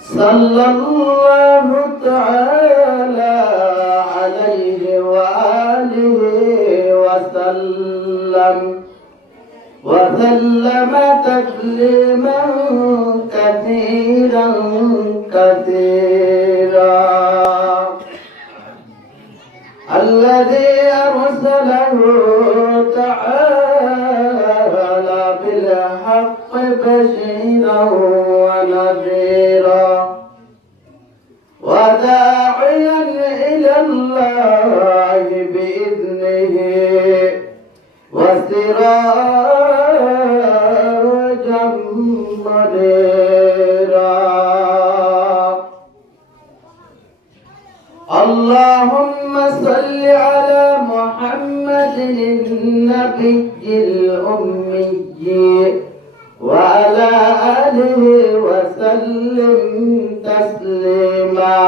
صلى الله تعالى عليه وآله وسلم تسليما كثيرا الذي أرسله تعالى بالحق بشيرا ونذيرا وداعيا إلى الله بإذنه وسراجا منيرا. اللهم صل على محمد النبي الأمي وعلى آله وسلم تسليما.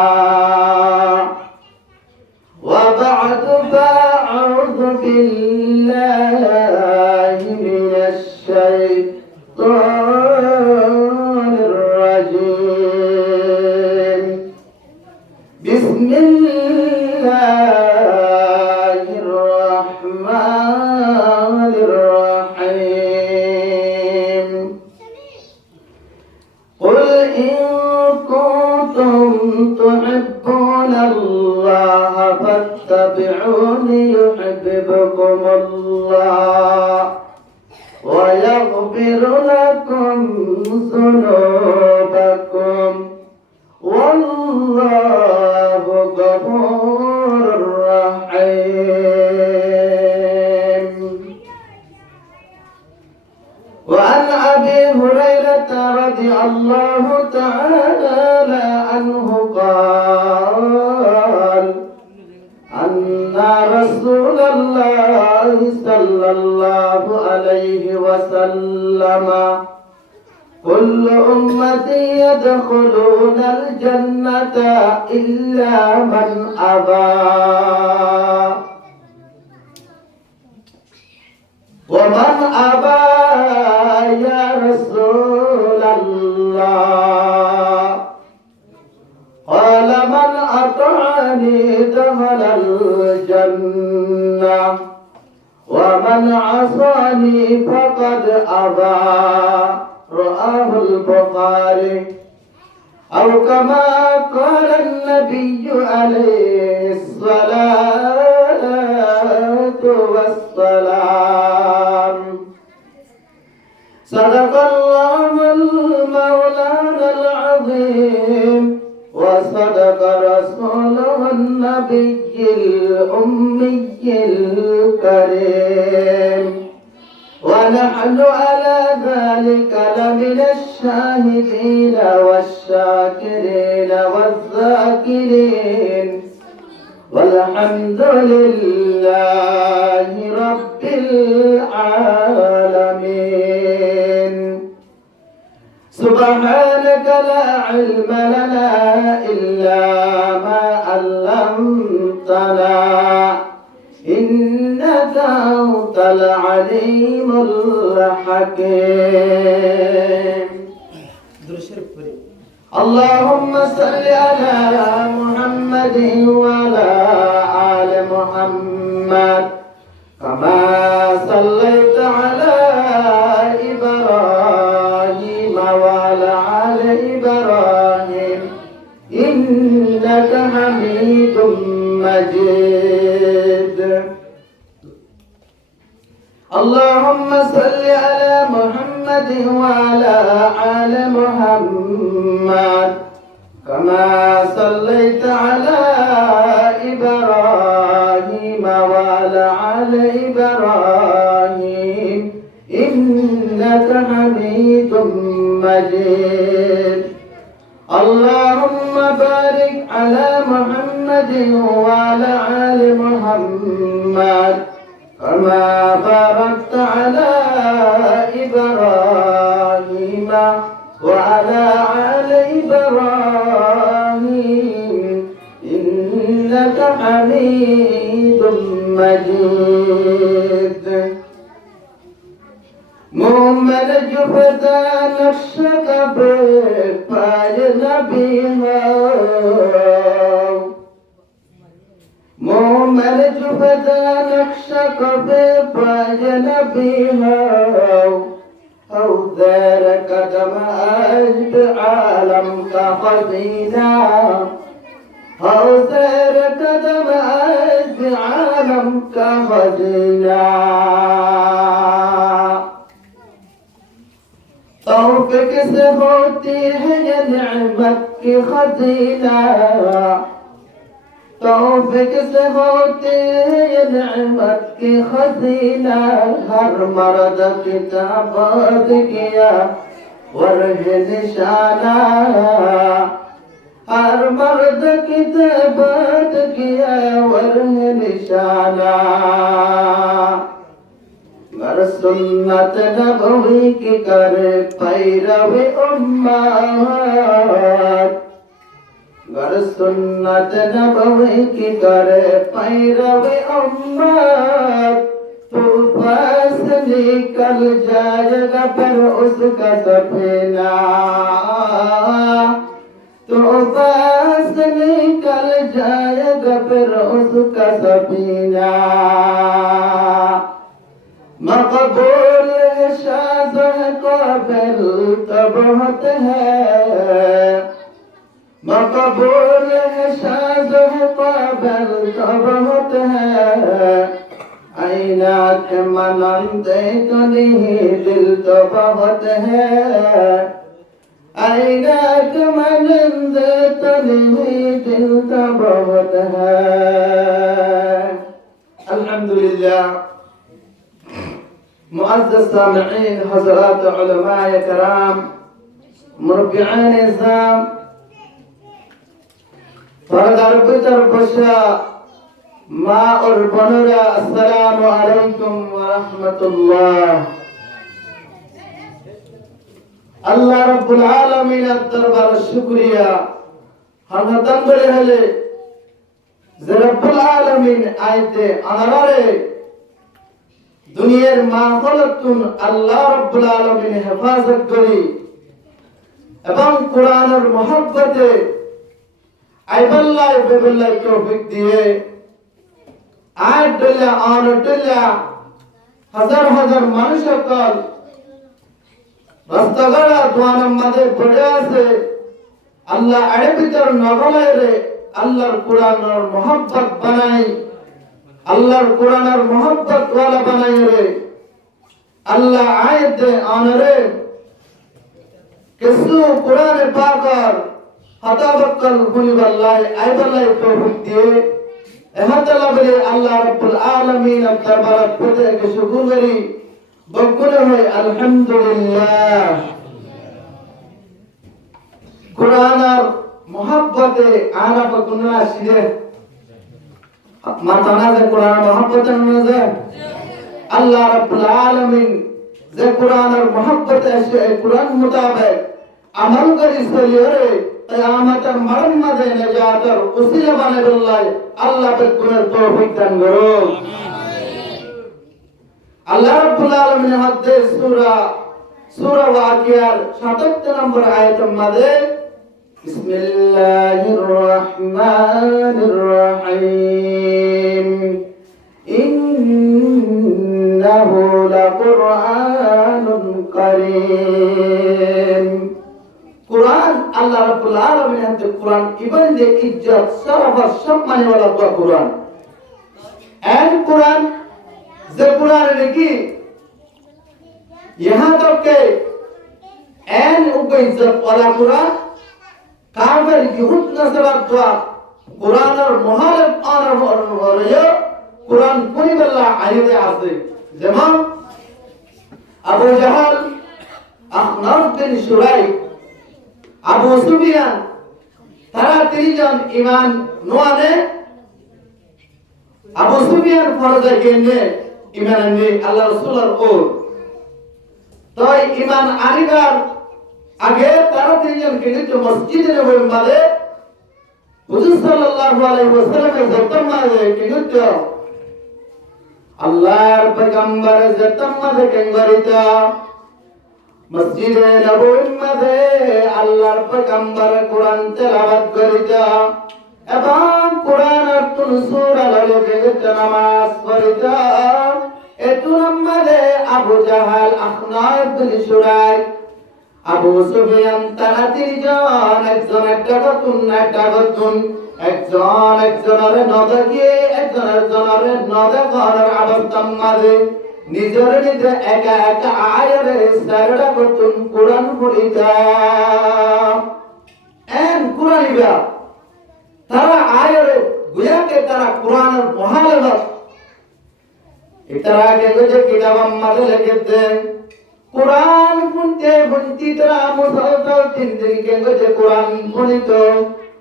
وبعد فأعوذ بالله من الشيطان الرجيم. بسم الله الرحمن الرحيم. قل إن كنتم تحبون الله فاتبعوني يحببكم الله ويغفر لكم ذنوبكم والله غفور رحيم. وعن أبي هريرة رضي الله تعالى عنه قال أن رسول الله صلى الله عليه وسلم كل أمتي يدخلون الجنة إلا من أبى ومن أبى يا رسول الله؟ قال من أطعني دخل الجنة ومن عصاني فقد أبى. رواه البخاري. أو كما قال النبي عليه الصلاة والسلام. صدق الله المولانا العظيم وصدق رسوله النبي الأمي الكريم ونحن على ذلك لمن الشاهدين والشاكرين والذاكرين والحمد لله رب العالمين. سبحانك لا علم لنا إلا ما علمتنا إنك أنت العليم الحكيم. اللهم صل على محمد وعلى آل محمد كما صليت على إبراهيم وعلى آل إبراهيم إنك حميد مجيد. اللهم صل على محمد وعلى آل محمد كما صليت على إبراهيم وعلى آل إبراهيم إنك حميد مجيد. اللهم بارك على محمد وعلى آل محمد كما باركت على إبراهيم وعلى آل إبراهيم إنك حميد مجيد. मोमन जुबदा नक्श कबे पाय नबी हो मोमन जुबदा नक्श कबे पाय नबी हो दर कदम अजब आलम का खजीना दर कदम अजब आलम का खजीना तौफीक से होती है ये नेमत की खजीना तौफीक से होती है ये नेमत की खजीना हर मर्द की ताबत किया वर्ह निशाना हर मर्द की ताबत किया वर्ह निशाना गर सुन्नत नबवी की करे पैरवी उम्मत गर सुन्नत नबवी की करे पैरवी उम्मत तो पास निकल जाएगा फिर उसका सफीना तो पास निकल जाएगा फिर उसका सफीना मकबूल है शाज़ह काबिल तब होते हैं मकबूल है शाज़ह काबिल तब होते हैं आईना के मनंदे तो नहीं दिल तो बहुत है आईना के मनंदे तो नहीं दिल तो बहुत है अल्हम्दुलिल्लाह मुअज़्ज़ज़ सामिईन हज़रात उलमाए कराम मुरब्बिआन इस्लाम पर्दार पितर बशा মা और বোনেরা আসসালামু আলাইকুম ওয়া রাহমাতুল্লাহ আল্লাহ রাব্বুল আলামিনের দরবারে শুকরিয়া হামদান বলে হলে যে রাব্বুল আলামিন আইতে আনারে দুনিয়ার মাহফিলাতুন আল্লাহ রাব্বুল আলামিন হেফাজত করি এবং কোরআনের মহব্বতে আইবাল্লাহ বিল্লাহ তৌফিক দিয়ে আয়াতুল্লাহ আনাতুল্লাহ হাজার হাজার মানুষ সকল রাস্তাঘাট দোয়ানের মাঝে পড়ে আছে আল্লাহ আড়ে ভিতর নগলায় রে আল্লাহর কোরআনের মহব্বত বানাই আল্লাহর কোরআনের মহব্বত ওয়ালা বানাই রে আল্লাহ আয়াতে আনরে কিছু কোরআনে পাকর হতাবক্কল হুনিবাল্লাহ আইবাল্লাহ তৌফিক দিয়ে এহাতাল্লাহ বলে আল্লাহ রাব্বুল আলামিন দরবারে পড়ে শুকর করি বকরে হয় আলহামদুলিল্লাহ কোরআনের মহব্বতে আরাফ কুনরা শিরে মাতানা যে কোরআনের মহব্বতে নজে আল্লাহ রাব্বুল আলামিন যে কোরআনের মহব্বতে আছে কোরআন মোতাবেক আমল করি চলিয়ে কিয়ামতের মরণ মাঝে নাজাতের উসিলা বানাইল্লাহ আল্লাহ বেগুনের তৌফিক দান করো আল্লাহ রাব্বুল আলামিন হাতে সূরা ওয়াকিয়ার 77 নম্বর আয়াতের মধ্যে বিসমিল্লাহির রহমানির রহিম ইন্নাহু লাকুরআনুন কারীম কুরআন আল্লাহ রাব্বুল আলামিন হাতে কুরআন ইবন দে ইজ্জত শরফ সম্মান ওয়ালা কুরআন এন্ড কুরআন যে কুরআন লিখি यहां तक के एन उनको इज्जत वाला कुरान काफिर यहूद नसरा द्वा कुरान और मुहालिफ और कुरान कोई बल्ला आयते आसे যেমন আবু জাহাল আখনাফ বিন শুরাইক আবু সুফিয়ান তারা তিনজন ঈমান নোয়ানে আবু সুফিয়ান ফরজে কেনে ঈমান আনে আল্লাহ রাসূলের ওর তাই ঈমান আনিবার আগে তারা তিনজন কিন্তু মসজিদে নববীর মাঝে হুজুর সাল্লাল্লাহু আলাইহি ওয়াসাল্লামের জতমায়ে কিন্তু আল্লাহর পয়গম্বর জতম্মদ কেঙ্গরিতা মসজিদে নববীর মধ্যে আল্লাহর পয়গম্বর কোরআন তেলাওয়াত করিতা এবং কোরআনের কোন সূরা লইয়া নামাজ পড়িতা এতুর মধ্যে আবু জাহাল আখনাফ বিন শুরাইক আবু সুফিয়ান তারা তিনজন একজন একটা গতুন একজন একজনের নদকে একজনের জনের নদে ঘরের অবস্থান মাঝে নিজের নিজে একা একা আয়ারে সারড়া গতুন কোরআন পড়িতা এন কোরআনিবা তারা আয়ারে গুয়াকে তারা কোরআনের মহালেখক ইতারা কে যে কিতাব মাঝে লিখেছে কোরআন শুনতে শুনতে তারা মুসলমান তিন দিন কে কোরআন শুনিত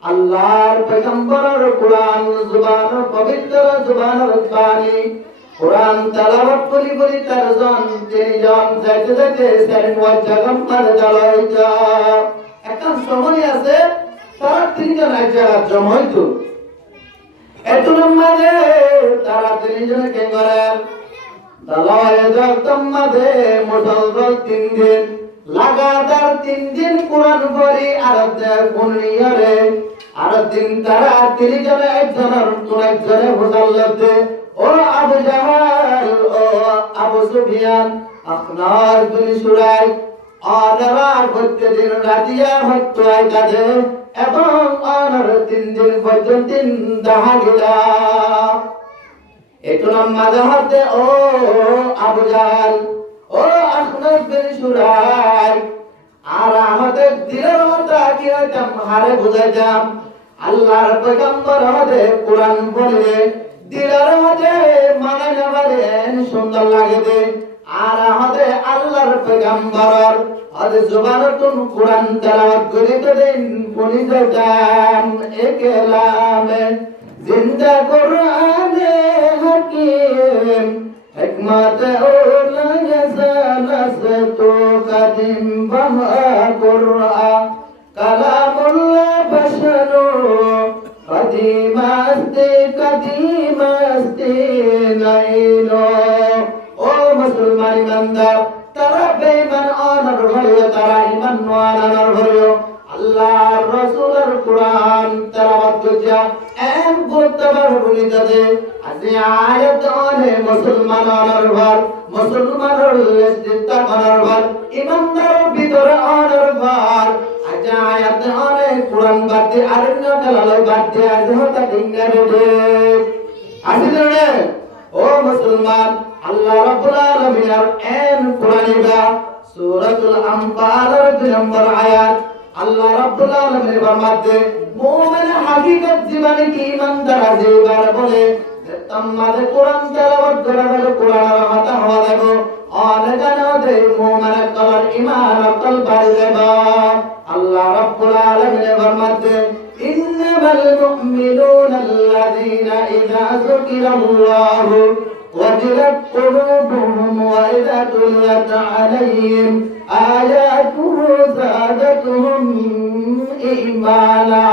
আল্লাহর পয়গম্বরের কোরআন জবান পবিত্র জবানের বাণী কোরআন তেলাওয়াত করি করি তার জন তিনজন যাইতে যাইতে সেরেন ওয়াজাগাম মার দালাইতা একটা সময় আছে তারা তিনজন এক জায়গা জমা হইতো এত নম্বরে তারা তিনজন কে করেন দালাওয়াত মাঝে মুসলমান তিন দিন লাগাতার 3 দিন কোরআন পড়ি আর কোনিয়ারে আর দিন তারা তিনজনে একজনের কোন একজনে হুজাল্লাতে ও আবু জাহাল ও আবু সুফিয়ান আখনার বিন শুরাইক আনারা প্রতিদিন রাতিয়া হত্যা কাজে এবং আনার 3 দিন পর্যন্ত দেখা গেলা একটু নামাজ হাতে ও আবু জাহাল ও আখনাফ বিন শুরাইক আর আমাদের দিলের মধ্যে কি হইতাম হারে বুঝাইতাম আল্লাহর পয়গম্বর হতে কোরআন পড়লে দিলের মধ্যে মানে নেবারেন সুন্দর লাগে দে আর আমাদের আল্লাহর পয়গম্বর আজ জবানতুন কোরআন তেলাওয়াত করিতে দিন পড়ি যেতাম একলামে জিন্দা কোরআনে হাকিম حکمت اولا یزالست تو قدیم بها قرآن کلام اللہ بشنو قدیم استی نائنو او مسلمان ایماندار তারা বেঈমান আনার ভরিও তারা ঈমান আনার ভরিও আল্লাহর রাসূলের কোরআন তেলাওয়াত করিয়া এম গুরুত্ববার বলিতে আজি আয়াত অনে মুসলমান আনার ভর মুসলমানের নেতৃত্ব করার ভর ঈমানদার ভিতরে আনার ভর আজ আয়াত অনে কোরআন বাদে আরন্য কালালয় বাদে আজ হতা ডিঙ্গারে দে আসিলে ও মুসলমান আল্লাহ রাব্বুল আলামিনের এন কোরআনিবা সূরাতুল আনফালের 2 নম্বর আয়াত আল্লাহ রাব্বুল আলামিন ফরমাতে মুমিন হাকিকত জীবনে কি ইমানদার জীবন বলে তোমাদের কোরআন তেলাওয়াত করে কোরআনের কথা হওয়া দেবো অনেক জানাতে মুমিন কলর ঈমান কল বাড়ি দেবা আল্লাহ রাব্বুল আলামিন ফরমাতে ইন্নামাল মুমিনুনা আল্লাযীনা ইযা যুকিরাল্লাহু وجلت قلوبهم وإذا تليت عليهم آياته زادتهم إيمانا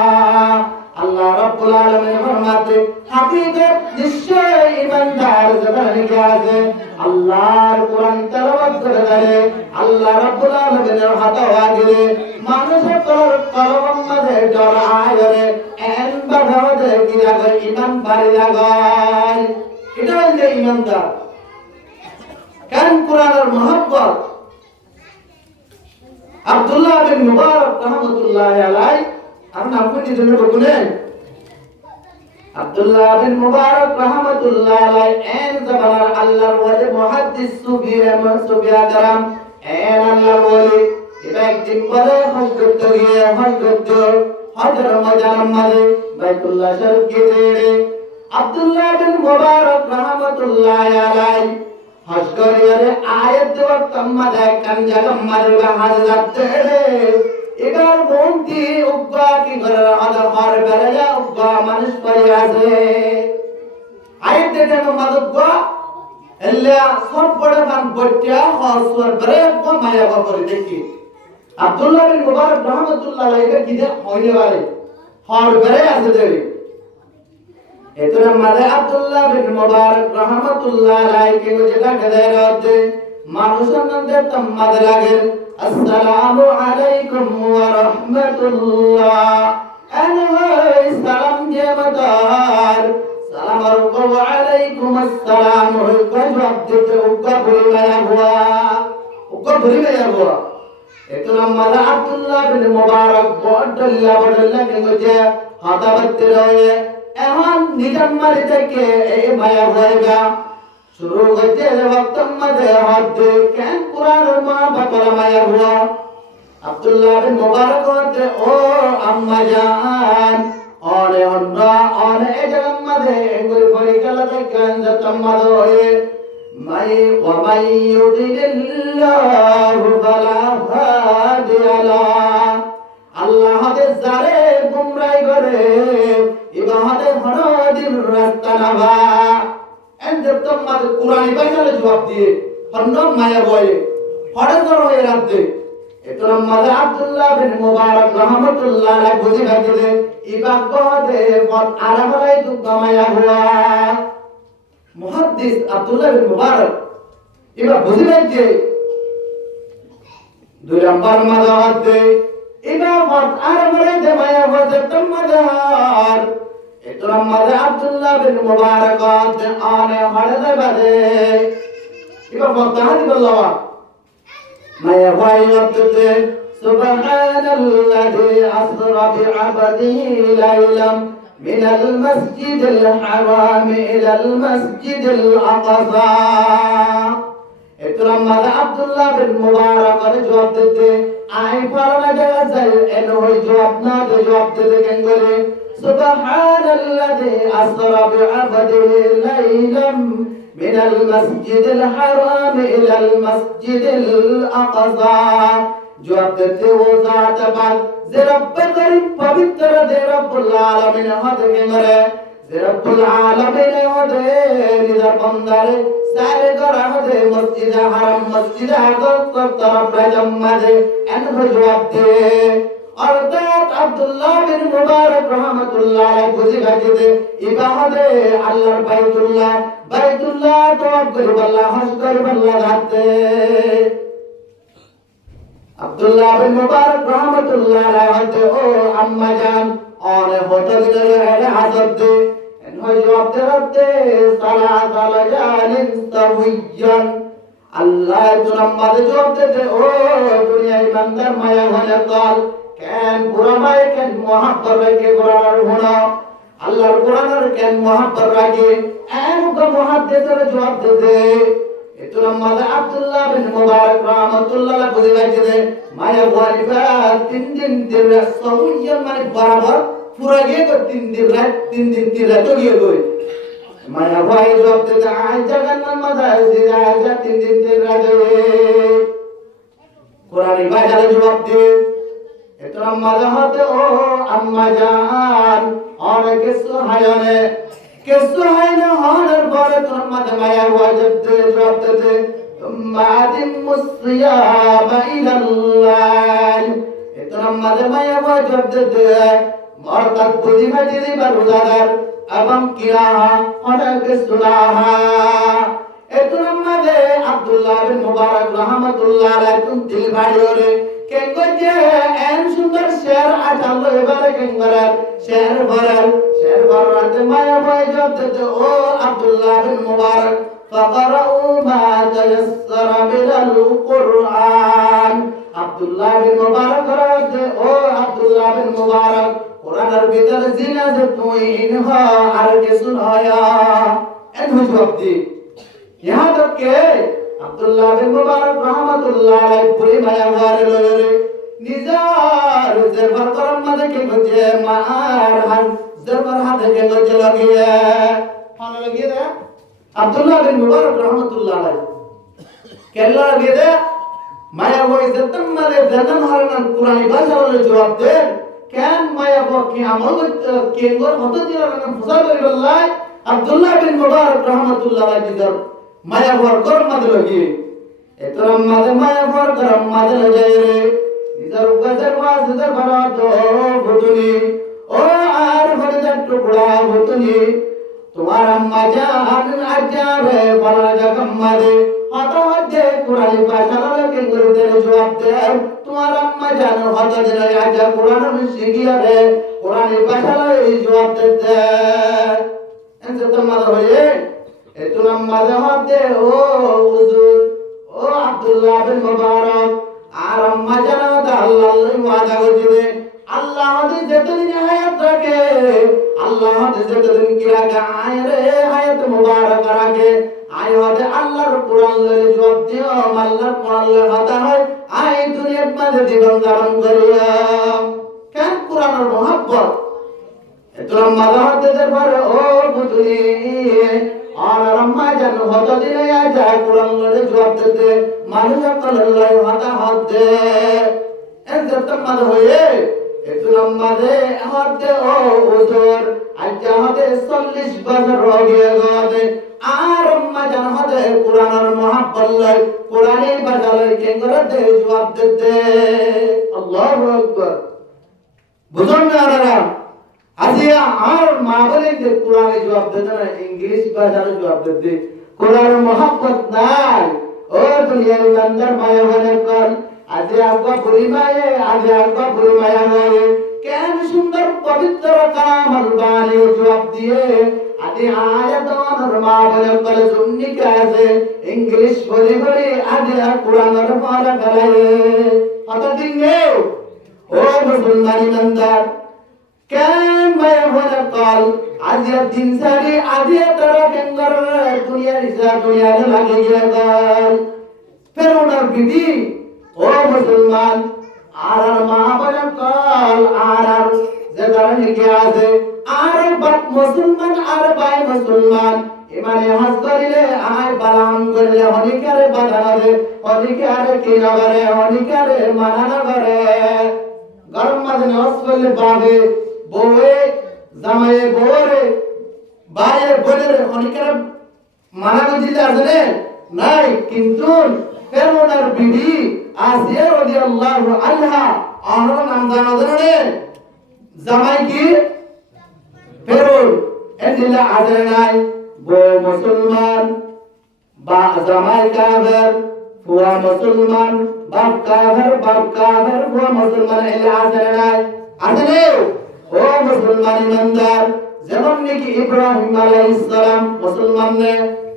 الله رب العالمين فرماتے حقیقت নিশ্চয় ঈমানদার যারা আছে আল্লাহর কোরআন তেলাওয়াত করে আল্লাহ রাব্বুল আলামিনের হাতে গেলে মানুষের কলম মাঝে ডর আয়রে এন বাধাতে কি লাগে ঈমান বাড়ি লাগায় এটা হচ্ছে ঈমানদার কারণ কোরআনের মহব্বত আব্দুল্লাহ বিন মুবারক রাহমাতুল্লাহি আলাইহি আর নাম কোনটি জন্য বলুন আব্দুল্লাহ বিন মুবারক রাহমাতুল্লাহি আলাইহি এন জাবালার আল্লাহর ওয়ালি মুহাদ্দিস সুফিয়া কারাম এন আল্লাহর ওয়ালি এটা একদিন পরে হজ করতে গিয়ে হজর ময়দানের মাঝে বাইতুল্লাহ শরীফ গিয়ে আব্দুল্লাহ বিন মুবারক রাহমাতুল্লাহি আলাইহি হজ করিয়ারে আয়াত ওয়াক্ত মাঝে কান জায়গা মাঝে হাজ যাচ্ছে এবার মন্তি উগ্গা কি করে আদা হার বেলা উগ্গা মানুষ পড়ে আছে আয়াত দেখে মাদুগ্গা এল্লা সব বড় মান বটিয়া হসর বরে মায়া করে দেখি আব্দুল্লাহ বিন মুবারক রাহমাতুল্লাহি আলাইহি কি দে হইনে বারে হার বেলা আছে দেরি এতরা মাঝে আব্দুল্লাহ বিন মুবারক রাহমাতুল্লাহ আলাইহি যেটা গদাইরাতে মানুষের মধ্যে তাম্মাদ লাগে আসসালামু আলাইকুম ওয়া রাহমাতুল্লাহ আনহাই সালাম দিয়ে মাদার সালাম আলাইকুম ওয়া আলাইকুম আসসালাম ওই জবাব দিতে উক্কা ভুলি মায়া হুয়া এতরা মাঝে আব্দুল্লাহ বিন মুবারক বড়ল্লা কেঙ্গজে হাতাবত্তি রয়ে এখন নিজের মারি থেকে এই মায়া হয়েগা শুরু হইতে বক্তম মাঝে হতে কেন কুরআনের মা বাকরা মায়া হুয়া আব্দুল্লাহ বিন মুবারক হতে ও আম্মা জান অনে অন্না অনে এজাম মাঝে এগুলি পরিকালা দেখেন যে তম্মা হয়ে মাই ওয়া মাই ইউদিল্লাহু ফালা হাদিয়ালা আল্লাহ হাতে যারে গুমরাই করে ইবাহাতে হরদিন রাস্তা নাবা এন্ড তোমার কুরআনি বাইনালে জবাব দিয়ে হন্ন মায়া বয়ে হরদর হয়ে রাতে এতরা মাযা আব্দুল্লাহ বিন মুবারক রাহমাতুল্লাহ আলাইহি বুঝি ভাগিলে ইবাগতে বন আরামালাই দুগা মায়া হুয়া মুহাদ্দিস আব্দুল্লাহ বিন মুবারক ইবা বুঝি ভাগিলে দুই নাম্বার মাযা হতে ইবা বন আরামালাই দে মায়া হতে তোমাদার এতরা মাযা আব্দুল্লাহ বিন মুবারক আনে হরদে বাদে ইবা বতাহাদি বল্লাহ মায়া ওয়াইয়াতে সুবহানাল্লাযী আসরা বি'আবদিহি লাইলাম মিনাল মাসজিদিল হারাম ইলাল মাসজিদিল আকসা এতরা মাযা আব্দুল্লাহ বিন মুবারক জবাব দিতে আই পড়া যায় এন হই জবাব না দে জবাব দিতে কেন বলে সুবহানাল্লাযী আসরা বি'আবদিহি লাইলাম من المسجد الحرام إلى المسجد الأقصى جواب देते वो जात पाक जे रब करीम पवित्र दे रब्बुल आलमीन होते के मरे जे रब्बुल आलमीन होते निजा बंदारे सारे करा होते मस्जिद हराम मस्जिद अक़सा तरफ रजम्मा दे एन जवाब दे অর্থাৎ আব্দুল্লাহ বিন মুবারক রাহমাতুল্লাহ আলাইহি বুঝি ভাগিতে ইবাদতে আল্লাহর বাইতুল্লাহ তওয়াফ করে আল্লাহ হজ করে আল্লাহ রাতে আব্দুল্লাহ বিন মুবারক রাহমাতুল্লাহ আলাইহি ও আম্মা জান অনে হোটেল গেলে এর হাজত দে এন হয় জবাব দেতে সালাত আলাইহিন তাওয়িয়ান আল্লাহ তোমাদের জবাব দেতে ও দুনিয়ায় বান্দার মায়া হলে কল কেন পুরামাই কেন মুহাব্বত রাখে কোরআনের হোনা আল্লাহর কোরআনের কেন মুহাব্বত রাখে এমন মুহাদ্দিসের জবাব দিতে এতরা মাযা আব্দুল্লাহ বিন মুবারক রাহমাতুল্লাহ আলাইহি বুঝি ভাইতে মায়া ওয়ালিফা 3 দিন দিরা সওয়িয়ান মানে বরাবর পুরা গিয়ে 3 দিন রাত 3 দিন 3 রাত গিয়ে গই মায়া ভাই জবাব দিতে আজ জাগান্নাত মাযা জিরা 3 দিন 3 রাত কোরআনি বাজারে জবাব দিয়ে এতরা মাযা হতে ও আম্মা জান অনেক কিছু হয় না হওয়ার পরে তোর মাঝে মায়া ওয়াজিব দে জবাব দে মাদিম মুসিয়াবা ইলাল্লাহ এতরা মাঝে মায়া ওয়াজিব দে অর্থাৎ বুঝি ভাজি দিবা রোজাদার এবং কিরাহা অনেক সুলাহা এতরা মাঝে আব্দুল্লাহ বিন মুবারক রাহমাতুল্লাহ আলাইহি দিল ভাড়িওরে কেঙ্গজে এন সুন্দর শের আজাল্লো এবারে কেঙ্গরার শের ভরাতে মায়া ভয় জবতে ও আব্দুল্লাহ বিন মুবারক ফাকরাউ মা তায়াসসারা মিনাল কুরআন আব্দুল্লাহ বিন মুবারক রাতে ও আব্দুল্লাহ বিন মুবারক কোরআনের ভিতরে জিনা যে তুই ইনহা আর কিছু নয় এন হুজবতি ইহা তক কে আব্দুল্লাহ বিন মুবারক রাহমাতুল্লাহ আলাইহি পুরি মায়া ঘরে লরে নিজার জরবার করম মাঝে কে গজে মার হাত জরবার হাতে কে গজে লাগিয়ে ফান লাগিয়ে দে আব্দুল্লাহ বিন মুবারক রাহমাতুল্লাহ আলাইহি কেল্লা লাগিয়ে দে মায়া ওই জতম মাঝে জানান হারান কুরআনি ভাষা বলে জবাব দে কেন মায়া কি আমল কেঙ্গর হতে দিলাম ফুসা করি বল্লাই আব্দুল্লাহ বিন মুবারক রাহমাতুল্লাহ আলাইহি মায়া ভর গরম মাঝে লাগিয়ে এতরম মাঝে মায়া ভর গরম মাঝে লাগিয়ে রে নিজের গজের ওয়াজের ভরা তো ভুতুনি ও আর ভরে টুকরা ভুতুনি আম্মা জান আজারে ফরাজা কাম্মাদে হতা হতে কুরআনি পাশালা কে গুরুদের জবাব দে তোমার আম্মা জান হতা দিনে আজা কুরআন শিখিয়া রে কুরআনি পাশালা এই জবাব দে এতে তোমার হয়ে এত নামাজ হতে ও হুজুর ও আব্দুল্লাহ বিন মুবারক আর আম্মা জান আল্লাহ ওয়াদা করেছে আল্লাহ আমাদের যতদিন হায়াত রাখে আল্লাহ আমাদের যতদিন কি রাখে আয় রে হায়াত মুবারক রাখে আয় হতে আল্লাহর কোরআন লয়ে জবাব দিও আল্লাহর কোরআন লয়ে হতা হয় আয় দুনিয়ার মাঝে জীবন ধারণ করিয়া কেন কোরআনের মহব্বত এত লম্বা হতে পারে ও বুঝলি আর আম্মা জান হতা দিলে যা কোরআন লয়ে জবাব দিতে মানুষ আল্লাহ হতা হতে এত লম্বা হয়ে এত লম্বাদে হতে ও হুজুর আজ হতে 40 বছর হয়ে গেছে আর আম্মা জান হতে কোরআনের মহব্বত লয় কোরআনের বাজারে কে করে দে জবাব দিতে আল্লাহু আকবার বুঝুন না আপনারা আজিয়া আর মা বলে যে কোরআনে জবাব দিতে না ইংলিশ বাজারে জবাব দিতে কোরআনের মহব্বত নাই ও দুনিয়ার বান্দার মায়া বলে কর আজি আব্বা পরিমায়ে আজি আব্বা পরিমায়া হয় কেন সুন্দর পবিত্র কালাম বাণী জবাব দিয়ে আজি আয়াত আর মা বলে করে সুন্নি কাছে ইংলিশ বলি বলি আজি কোরআনের পড়া করে কত দিন নেও ও মুসলমানি বান্দার কেন মায়া বলে কল আজি দিন সারি আজি তারা কেঙ্গর দুনিয়ার হিসাব দুনিয়ার লাগে গেল ফেরোনার বিবি ও মুসলমান আর মা বলে কল আর যে ধরনের কি আছে আর বাপ মুসলমান আর ভাই মুসলমান ইমানে হজ করিলে আয় বালাম করিলে অনেকেরে বাধারে অনেকেরে কি নগরে অনেকেরে মানা নগরে গরম মাঝে হজ করলে বাবে বউয়ে জামাইয়ে বউরে ভাইয়ে বোনের অনেকেরে মানা দিতে আসলে নাই কিন্তু ফেরোনার বিবি আসিয়া রাদিয়াল্লাহু আনহা আনর নাম জানা জানে জামাই কি ফেরোন এদিলা আদরে নাই বউ মুসলমান বা জামাই কাফের ফুয়া মুসলমান বাপ কাফের ফুয়া মুসলমান এলা আদরে নাই আদরে ও মুসলমান ইমানদার যেমন নাকি ইব্রাহিম আলাইহিস সালাম মুসলমান নে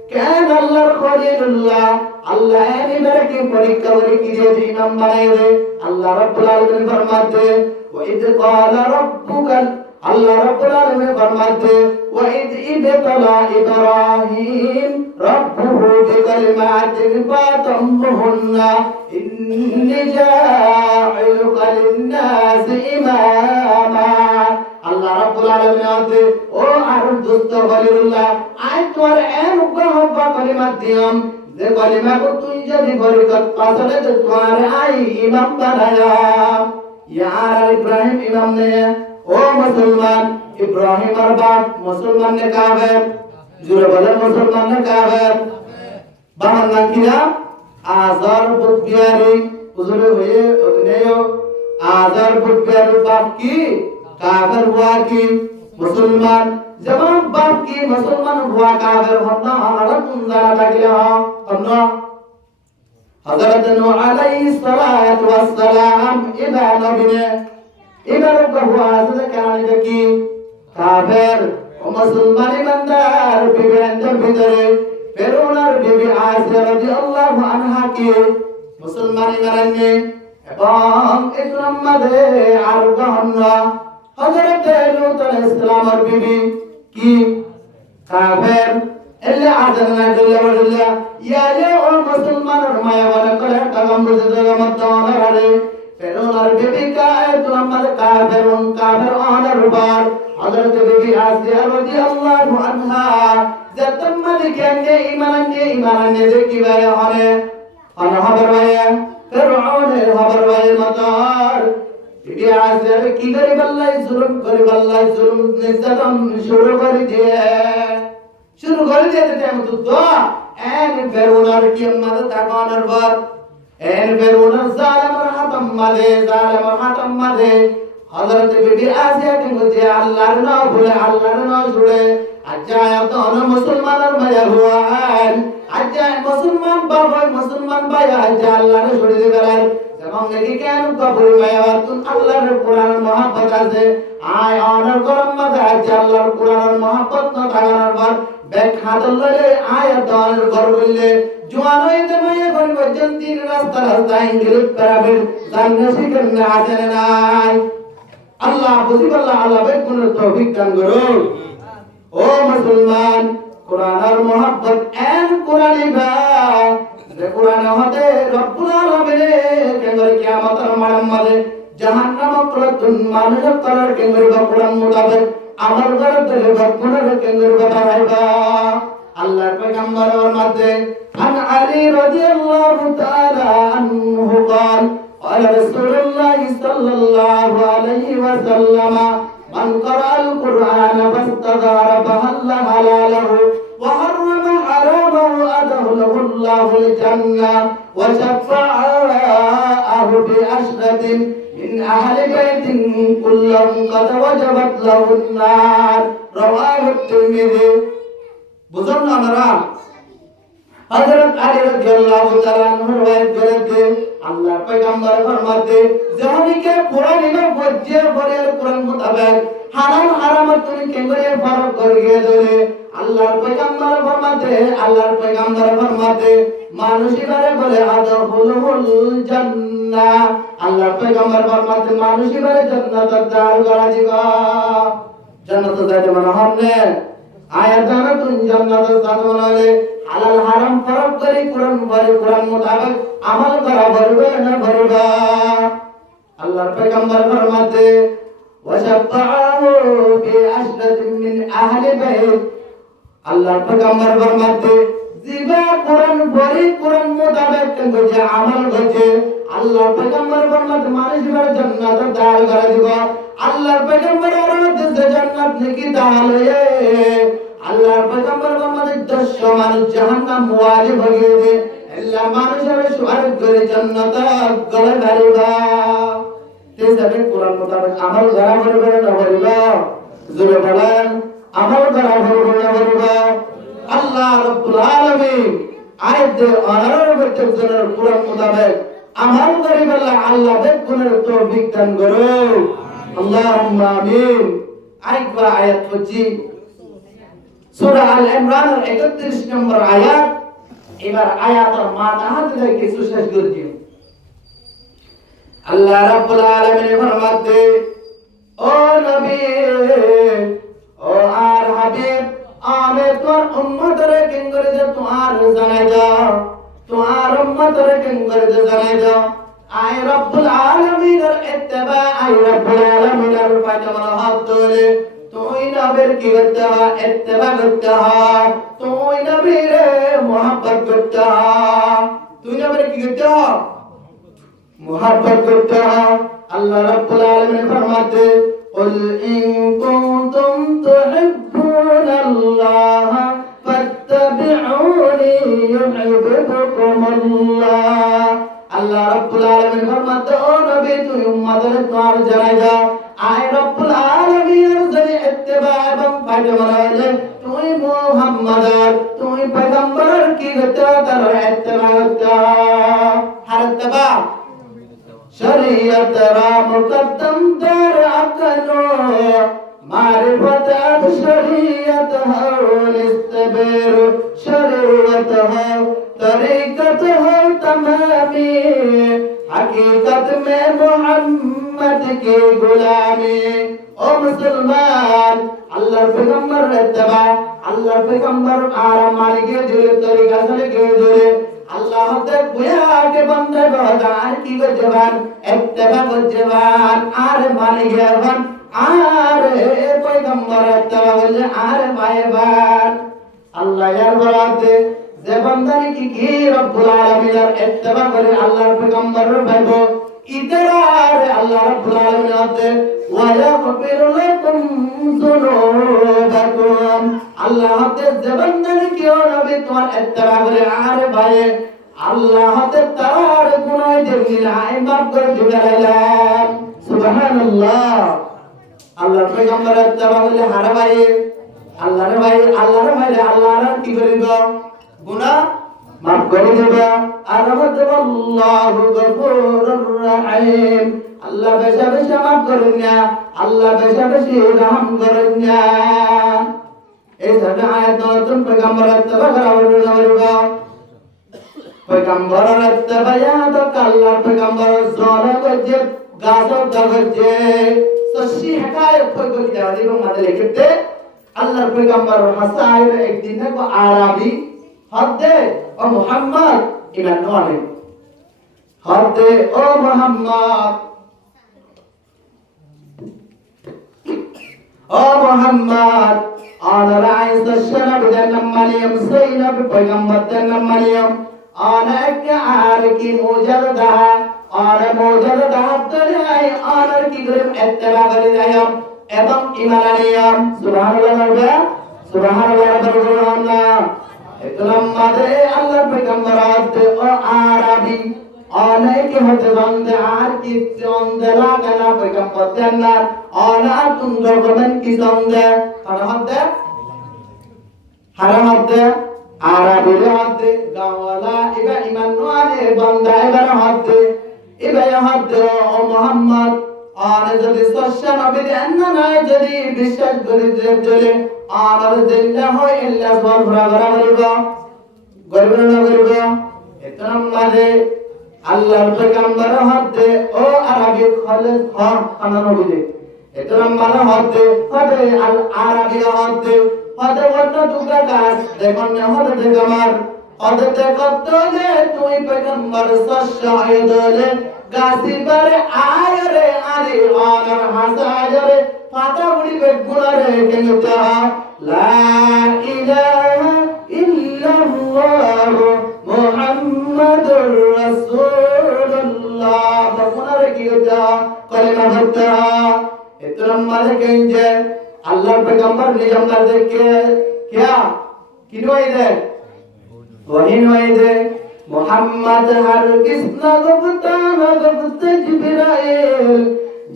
কেন আল্লাহর খলিলুল্লাহ আল্লাহ এবারে পরীক্ষা করে কি দিয়ে ইমাম বানায় রে আল্লাহ রাব্বুল আলামিন ফরমাতে ওয়া ইদ ক্বালা রাব্বুকা আল্লাহ রাব্বুল আলামিন ফরমাতে ওয়া ইদ ইবতালা ইব্রাহিম রাব্বুহু বিকালিমাতিন ফাতাম্মুহুন্না ইন্নী জা'iলুকা লিন-নাসি ইমামা আল্লাহ রাব্বুল আলামিন ও আর দোস্ত খলিলুল্লাহ আই তোর এন উপহব্বা কলিমা দিয়াম যে কলিমা কো তুই যদি বরকত পাসলে তো তোমার আই ইমাম বানায়া ইয়ার ইব্রাহিম ইমাম নে ও মুসলমান ইব্রাহিম আর বাপ মুসলমান নে কাফের জুরে বলে মুসলমান নে কাফের বাবার নাম কি না আজার বুতবিয়ারি হুজুরে হয়ে নেও আজার বুতবিয়ারি বাপ কি কাফের हुआ কি মুসলমান যেমন বাপ কি মুসলমান हुआ কাফের হন্না আমরা জানা লাগলে হন্না হযরত নূহ আলাইহিস সালাতু ওয়াস সালাম ইবা নবীনে এবার হুয়া আছে কেন কি কাফের ও মুসলমান ইমানদার বিবেন্দ্র ভিতরে ফেরৌনের বিবি আয়েশা রাদিয়াল্লাহু আনহা কি মুসলমান ইমাননে এবং ইসলাম মাঝে আর গহনা হযরত লূত আলাইহিস সালামের বিবি কি কাফের এলে আজানা দিল্লা ইয়ালে ও মুসলমানের মায়া বলে করে টাকাম বুঝে জগমত আনারে ফেরৌনের বিবি ইসলাম মাঝে কাফের অনার বার হযরত বিবি আয়েশা রাদিয়াল্লাহু আনহা যতম মাঝে কেনে ইমানে দেখি বারে হরে খবর ভাইয়া ফেরৌনের খবর ভাইয়ের মতার বিবি আয়েশা কি করে বললাই জুলুম নির্যাতন শুরু করে দিয়ে টাইম তো দোয়া এন ফেরৌনের কি মাঝে তাকানোর পর এন ফেরৌনের জালেমের হাতম মাঝে হযরত বিবি আয়েশা কে বলে আল্লাহর নাম ভুলে আল্লাহর নাম ছুড়ে আজ তো মুসলমানের ভাই হওয়ান আজ মুসলমান বাবা মুসলমান ভাই আজ আল্লাহর ছড়ি দিবেন যেমন নাকি কেন কবর মায়াতুন আল্লাহর কোরআন মহব্বত আছে আয় অনর করম মাঝে আজ আল্লাহর কোরআন মহব্বত না থাকার পর ব্যাখ্যা দললে আয়াত অনর ঘর বললে জোয়ান হইতে মায়া করে বজন তিন রাস্তা ইংলিশ প্যারাবিট জান্নাত শিখেন না আছেন নাই আল্লাহ বুঝিবাল্লাহ আল্লাহ বেকুন তৌফিক দান করুন ও মুসলমান কোরআন আর মোহাব্বত এন কোরআনি বা যে কোরআন হতে রব্বুল আলামিন কেঙ্গরে কিয়ামতের মাঝে জাহান্নাম প্রতুন মানুষ করার কেঙ্গরে কোরআন মোতাবেক আমল করতে রব্বুল কেঙ্গরে বাড়াইবা আল্লাহর পয়গম্বর ওর মধ্যে আন আলী রাদিয়াল্লাহু তাআলা আনহু قال قال رسول الله صلى الله عليه وسلم من قرأ القرآن فاستدار فهل حلاله وحرم حرامه أدخله الله الجنة وشفعه بعشرة من أهل بيت كلهم قد وجبت له النار رواه الترمذي বুঝুন আমরা হযরত আলী রাদিয়াল্লাহু তাআলা আনহু রওয়ায়াত করেছেন আল্লাহর পয়গম্বর ফরমাতে যাহানিকে কোরআনে বজ্জে পড়ে কোরআন মোতাবেক হারাম হারামত তুমি কেঙ্গরে ফারক করিয়ে ধরে আল্লাহর পয়গম্বর ফরমাতে মানুষিবারে বলে আদখুলুল জান্নাহ আল্লাহর পয়গম্বর ফরমাতে মানুষিবারে জান্নাতের দ্বার করা দিবা জান্নাতে যাইতে মনে হবে আয়াতানা তুই জান্নাতের দ্বার বলে হালাল হারাম ফারক করে কোরআন মোতাবেক আমল করা বলবে না বলবা আল্লাহর পয়গম্বর ফরমাতে ওয়াশাফাআহু বিআশরাতিন মিন আহলি বাইত আল্লাহর পয়গম্বর ফরমাতে জিবা কোরআন মোতাবেক যে আমল করছে আল্লাহর পয়গম্বর ফরমাতে মানুষের জান্নাতের দ্বার করে দিব আল্লাহর পয়গম্বর আরো দেশে জান্নাত নাকি দাল হয়ে আল্লাহর পয়গম্বর ফরমাতে 10 মানুষ জাহান্নাম ওয়াজিব হয়ে গেছে আল্লাহ মানুষের সুবহান করে জান্নাত গলে ভরিবা তেসাবে কোরআন মোতাবেক আমল করা বলবে না বলবা জোরে বলেন আমল করা বলবে না বলবা আল্লাহ রাব্বুল আলামিন আয়াত অনার বচনের কোরআন মোতাবেক আমল করিবেলা আল্লাহ বেকুনের তৌফিক দান করো আল্লাহুম্মা আমিন আরেকবার আয়াত পড়ছি সূরা আল ইমরান এর 31 নম্বর আয়াত এবার আয়াতের মানা হাতে কিছু শেষ করে দিও আল্লাহ রাব্বুল আলামিন ফরমাতে ও নবী ও আর হাবিব আমি তোর উম্মতরে কেঙ্গরে যে তোমার জানাই দাও তোমার উম্মতরে কেঙ্গরে যে জানাই দাও আয় রব্বুল আলামিনের ইত্তেবা আয় রব্বুল আলামিনের পায়জামার হাত ধরে তুই নবীর কি করতে হয় ইত্তেবা করতে হয় তুই নবীর মুহাব্বত করতে হয় তুই নবীর কি করতে হয় মুহাব্বত করতে হয় আল্লাহ রাব্বুল আলামিন ফরমাতে কুল ইন কুনতুম তুহিব্বুনাল্লাহ ফাত্তাবিউনি ইউহিব্বুকুমুল্লাহ আল্লাহ রাব্বুল আলামিন ফরমাতে ও নবী তুই উম্মতের তোর জানাই দাও আয় রব্বুল আলামিনের যদি ইত্তেবা এবং পায়জামা হইলে তুই মুহাম্মাদের তুই পয়গম্বরের কি করতে তার ইত্তেবা করতে হার ইত্তেবা শরীয়ত রা মুকদ্দম তার আকনো মারিফত আব শরীয়ত হো নিস্তবের শরীয়ত হো তরিকত হো তমামি हकीकत में मोहम्मद की गुलामी ओ मुसलमान अल्लाह पैगंबर इत्तबा अल्लाह पैगंबर आराम मालिके जुले तरीका से के जुले अल्लाह ते गुया के बंदे बहदार की को जवान इत्तबा को जवान आरे मालिके बन आरे पैगंबर इत्तबा बोले आरे भाईबान अल्लाह यार बराते যে বান্দারে কি রব্বুল আলামিনের ইত্তেবা করে আল্লাহর পয়গম্বরের ভাইবো ইতরার আল্লাহ রব্বুল আলামিন আছে ওয়া ইয়াগফিরু লাকুম যুনুবাকুম আল্লাহ হাতে যে বান্দারে কি নবী তোমার ইত্তেবা করে আরে ভাই আল্লাহ হাতে তার গুনাহ দিলাই মাফ করে দিবেন সুবহানাল্লাহ আল্লাহর পয়গম্বরের ইত্তেবা করে হারে ভাই আল্লাহর ভাই আল্লাহর কি করিব গুনাহ মাফ করে দেব। আর আল্লাহু গফুরুর রহিম, আল্লাহ বেশি বেশি মাফ করেন না, আল্লাহ বেশি বেশি রহম করেন না। এই সাথে আয়াত নতুন পয়গম্বরের তবা করা হলো। পয়গম্বরের তবায়া তো আল্লাহর পয়গম্বর জোরে গজে গাজর দগজে সশি হিকায়াত কই দেওয়া দিব মাঝে লিখতে। আল্লাহর পয়গম্বর হাসাইর একদিন কো আরবি হদে ও মুহাম্মদ ইমান নলে হদে ও মুহাম্মদ আনার আইসা শরাব জান্নাম মারিয়াম সাইনাব পয়গম্বর জান্নাম মারিয়াম আনা এক আর কি মুজারদা আর মুজারদা তরে আই আনার কি গরম ইত্তেবা করে যায়ম এবং ঈমান আনিয়াম। সুবহানাল্লাহ সুবহানাল্লাহ সুবহানাল্লাহ। একদম মাদে আল্লাহ পয়গম্বর আতে ও আরবি অনেক হতে বন্ধে আর কি চন্দে লাগানা পয়গম্বর জান্নাত অনা তুন্দ গমন কি চন্দে হতে হারাম হতে আরবি হতে গাওয়ালা ইবা ঈমান নোয়ানে বন্দা এবার হতে ইবা হতে ও মুহাম্মদ আর যদি সচ্চা নবী জান্নাত নাই যদি বিশ্বাস করে চলে আর জিন্দা হয় ইল্লা সওয়াল ভরা করিব গর্ব না করিব। একদম মাঝে আল্লাহর পয়গম্বর হতে ও আরবি খালেদ খান নবী একদম মানে হতে আল আরবি হতে অন্য টুকরা গাছ দেখুন না হতে তোমার হতে দেখতে তুই পয়গম্বর সচ্চা হয়ে দলে গাছিবারে আয়রে আরে আর হাসায়রে পাতা উড়িবে গুণারে কেঙ্গা লা ইলাহা ইল্লাল্লাহ মুহাম্মাদুর রাসূলুল্লাহ গুণারে কিটা কলিমা ভক্তা ইতরম মালে কেঙ্গে আল্লাহর পয়গম্বর নিজাম না দেখে क्या কিনওই দে ওহী নয় দে মোহাম্মদ হরগিজ না গফতা জিবরাইল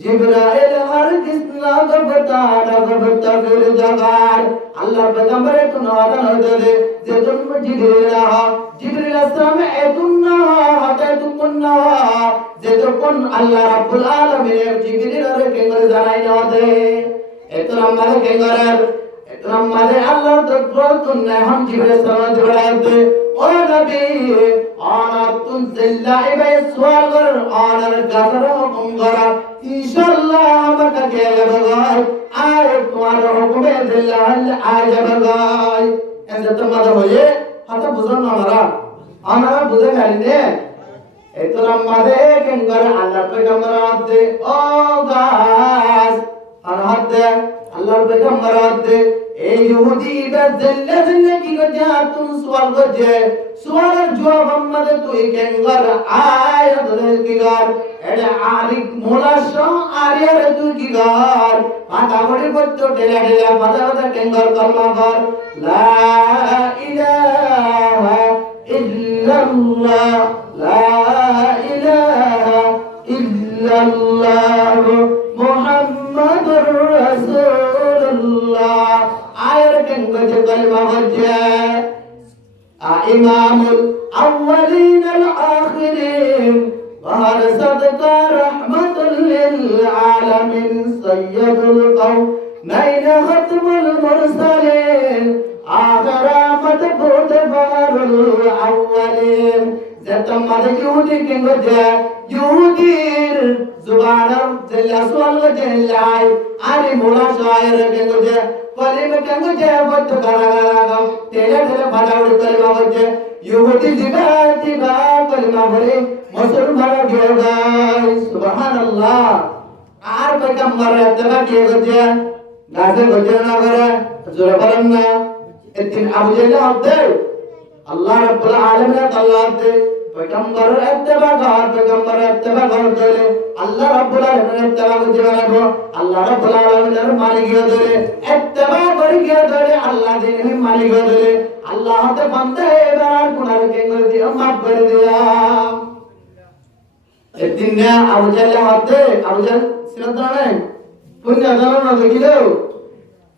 জিবরাইল হরগিজ না গফতা ফির জাগার আল্লাহ পয়গম্বরে তো নওয়াদান হতে যে তুমি জিবরিল আসসালাম এতুন্না হাতে তুকুন্না যে তখন আল্লাহ রাব্বুল আলামিন জিবরিল রে কেঙ্গরে জানাই নদে এত লম্বা কেঙ্গরার এত লম্বা আল্লাহ তো প্রতুন্না হম জিবরিল সালাম জিবরাইল ও নবী আনার তুন জিল্লাইবে সওয়াল কর আনার গাজর হুকুম করা ইনশাআল্লাহ আমাকে কে বগাই আয় তোমার হুকুমে জিল্লাল আয় বগাই এতে তো মাদা হয়ে হাতে বুঝন আমরা বুঝে গেলে এত লম্বা কেঙ্গর আল্লাহ পয়গম্বর আদে ও গাছ আর হাতে আল্লাহর পয়গম্বর আদে এই ইহুদি বে জিল্লা কি গজা তুম সওয়াল গজে সওয়ালের জবাব আমাদের তুই কেঙ্গর আয় দলে কি গার এডে আলিক মোলা শো আরিয়ারে তুই কি গার মাথা বড়ি বচ্চো ঢেলা ঢেলা মাথা কেঙ্গর কলমা কর লা ইলাহা ইল্লাল্লাহ লা ইলাহা ইল্লাল্লাহ মুহাম্মাদুর রাসূলুল্লাহ আয়ার কেঙ্গজ কলমা বজ্জে ইমামুল আউয়ালিন আল আখিরিন ওয়ার সাদকা রাহমাতুল লিল আলামিন সাইয়্যিদুল কাওনাইন খাতমুল মুরসালিন আখিরা মাতবুত বারুল আউয়ালিন যেতম মাদে ইহুদি কেঙ্গজে ইহুদির জুবানার জেলা সোয়াল জেলাই আরে মোলা শায়ের কেঙ্গজে কলিমা কেঙ্গজে বত গারা তেলে তেলে বাড়াউড়ি কলিমা বজে ইহুদি জিবা কলিমা বলে মুসলমান গিয়ে গায় সুবহানাল্লাহ। আর পয়গম্বর এতবা কি গজে গাছে গজে না করে জোরে বলেন না একদিন আবু জাহল হতে আল্লাহ রাব্বুল আলামিন আল্লাহ দে পয়গম্বর ইত্তেবা করতে আল্লাহ রাব্বুল আলামিন ইত্তেবা করতে বানাবো আল্লাহ রাব্বুল আলামিনের মালিক হয়ে ইত্তেবা করে গিয়ে ধরে আল্লাহ দিনের মালিক হয়ে আল্লাহ হতে বান্দা এবার গুনাহ কে করে দিও মাফ করে দিও। একদিন না আবু জাহল হতে আবু জাহল সিরাত নাই পুণ্য দান না দেখিলো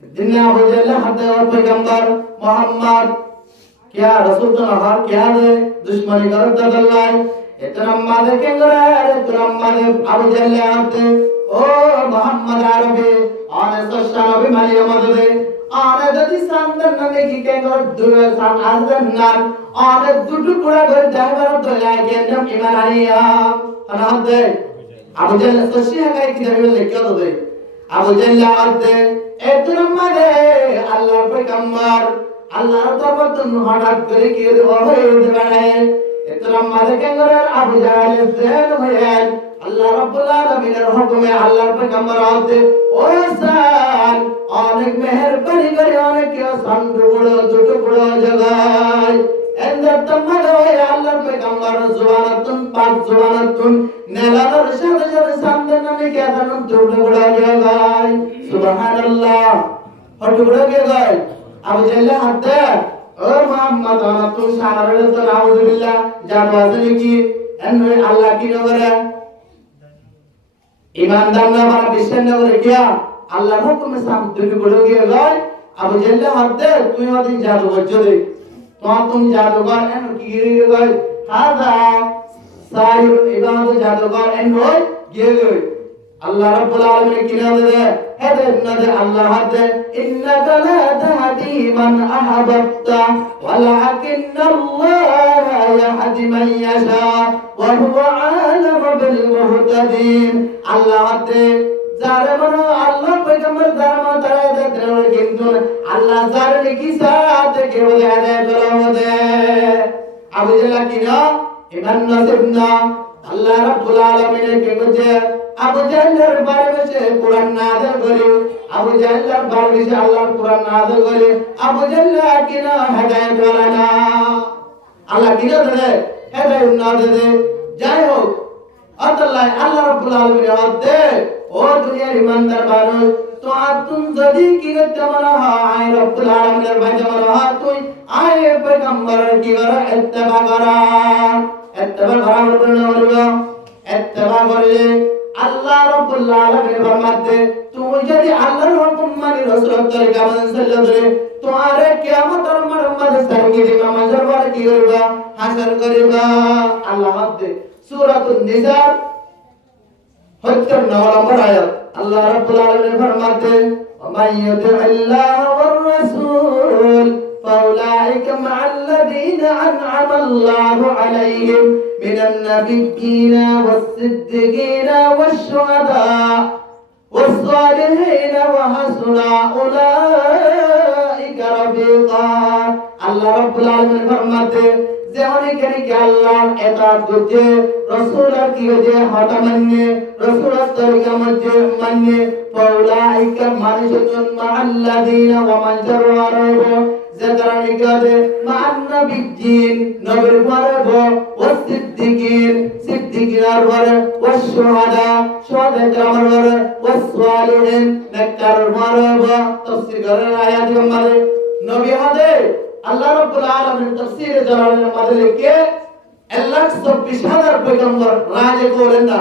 जिनने अबू जहल हत्या और पैगंबर मोहम्मद क्या रसूल तो नहार क्या दे दुश्मनी करत दल्लाई इतना मादे के गरे इतना मादे अबू जहल आते ओ मोहम्मद अरबी आने सच्चा नबी मानी मददे आने दति संदन नने की के गर दुए सान आजन नाम आने दुटु कुड़ा घर जागर तो लागे नम ईमान आनिया अनादे अबू जहल सच्ची है की दबे लेके दो दे अबू जहल आते इतना मादे अल्लाह पैगंबर अल्लाह तबर तुम हटात करे के ओहे देवाने इतना मादे के गर अबू जहल ज़ैन भयान अल्लाह रब्बुल आलमीन এর হুকুমে আল্লাহর পয়গম্বর আতে ওসান অনেক মেহেরবানি করে অনেক আসান টুকরো জায়গায় এন্দার তোমার ওই আল্লাহর পয়গম্বর জুবানাতুন পাক জুবানাতুন নেলানোর সাথে সাথে সামনে নামে কে জানো টুকরো জায়গায় সুবহানাল্লাহ টুকরো জায়গায় আবু জাহল হাতে ও মুহাম্মদ তুই সারারে তো নাউযুবিল্লাহ জানো আছে কি এন্ড আল্লাহ কি করে ईमानदार ना हमारा विषय न करे क्या अल्लाह हुक्म में साम तुम बोलोगे अगर अबू जहल हद तू यहां दिन जादू बच्चो दे तो तुम जादूगर एन की गिरी गए हादा साहिर इबादत जादूगर एन होय गिरे अल्लाह रब्बुल आलमीन की नाम दे हदे न दे अल्लाह हद इन्नका ला तहदी मन अहबब्ता वलाकिन अल्लाह यहदी मन यशा व हुवा आलम बिल मुहतदीन अल्लाह हद যারে মনো আল্লাহ পয়গম্বর যারে মনো তারা দেন কিন্তু আল্লাহ যারে কি সাথে কে বলে আদে চলো দে আবু জাহল কি না ইমান নসিব না আল্লাহ রাব্বুল আলামিন কে বলে আবু জাহলের বারে বসে কুরআন নাযিল করে আবু জাহলের বারে বসে আল্লাহর কুরআন নাযিল করে আবু জাহল কি না হেদায়েত ওয়ালা না আল্লাহ কি না হেদায়েত না দে যাই হোক আল্লাহ রাব্বুল আলামিন হদে ও দুনিয়ার ইমানদার মানুষ তো তুম যদি কি করতে মনে হয় রব্বুল আলামিনের বাইতে মনে হয় তুই আয়ে পয়গম্বরের কি করা ইত্তেবা করা বলবো ইত্তেবা করলে আল্লাহ রব্বুল আলামিন ফরমাতে তুই যদি আল্লাহর হুকুম মানি রাসূলের তরিকা মানি চললে তোমারে কিয়ামতের মাঠে সারকি দিবা মাঝার পরে কি করবা হাসর করিবা আল্লাহ মধ্যে সূরাতুন নিসা 79 নম্বর আয়াত আল্লাহ রাব্বুল আলামিন ফরমাতেন ওয়া ইউতিল্লাহ ওয়ার রাসূল ফাউলাইকা মা'আল্লাযীনা আন'আমা আল্লাহু আলাইহিম মিনান নাবিয়্যিনা ওয়াস-সিদ্দিকিনা ওয়াশ-শুহাদা ওয়াস-সালিহিনা ওয়া হাসুনা উলাইকা রাফীকা আল্লাহ রাব্বুল আলামিন ফরমাতেন যে অনেকেরই কি আল্লাহর ইতাআত করছে রাসূলের কি যে হতা মানে রাসূলের তরিকা মানে ফাউলাইকা মানিসুন মা'আল্লাযীনা ওয়া মান জাররাহু যারা নিকাদে মান নাবিয়্যিন নবীর পরে ওয়াস-সিদ্দিকিন সিদ্দিকিনার পরে ওয়াশ-শুহাদা শুহাদা কামার পরে ওয়াস-সালিহিন নেককার পরে তাফসীর করার আয়াত মানে নবী হাদে আল্লাহ রাব্বুল আলামিন তাফসীরে জালালের মধ্যে লিখে 1,24,000 পয়গম্বর রাজে করেন না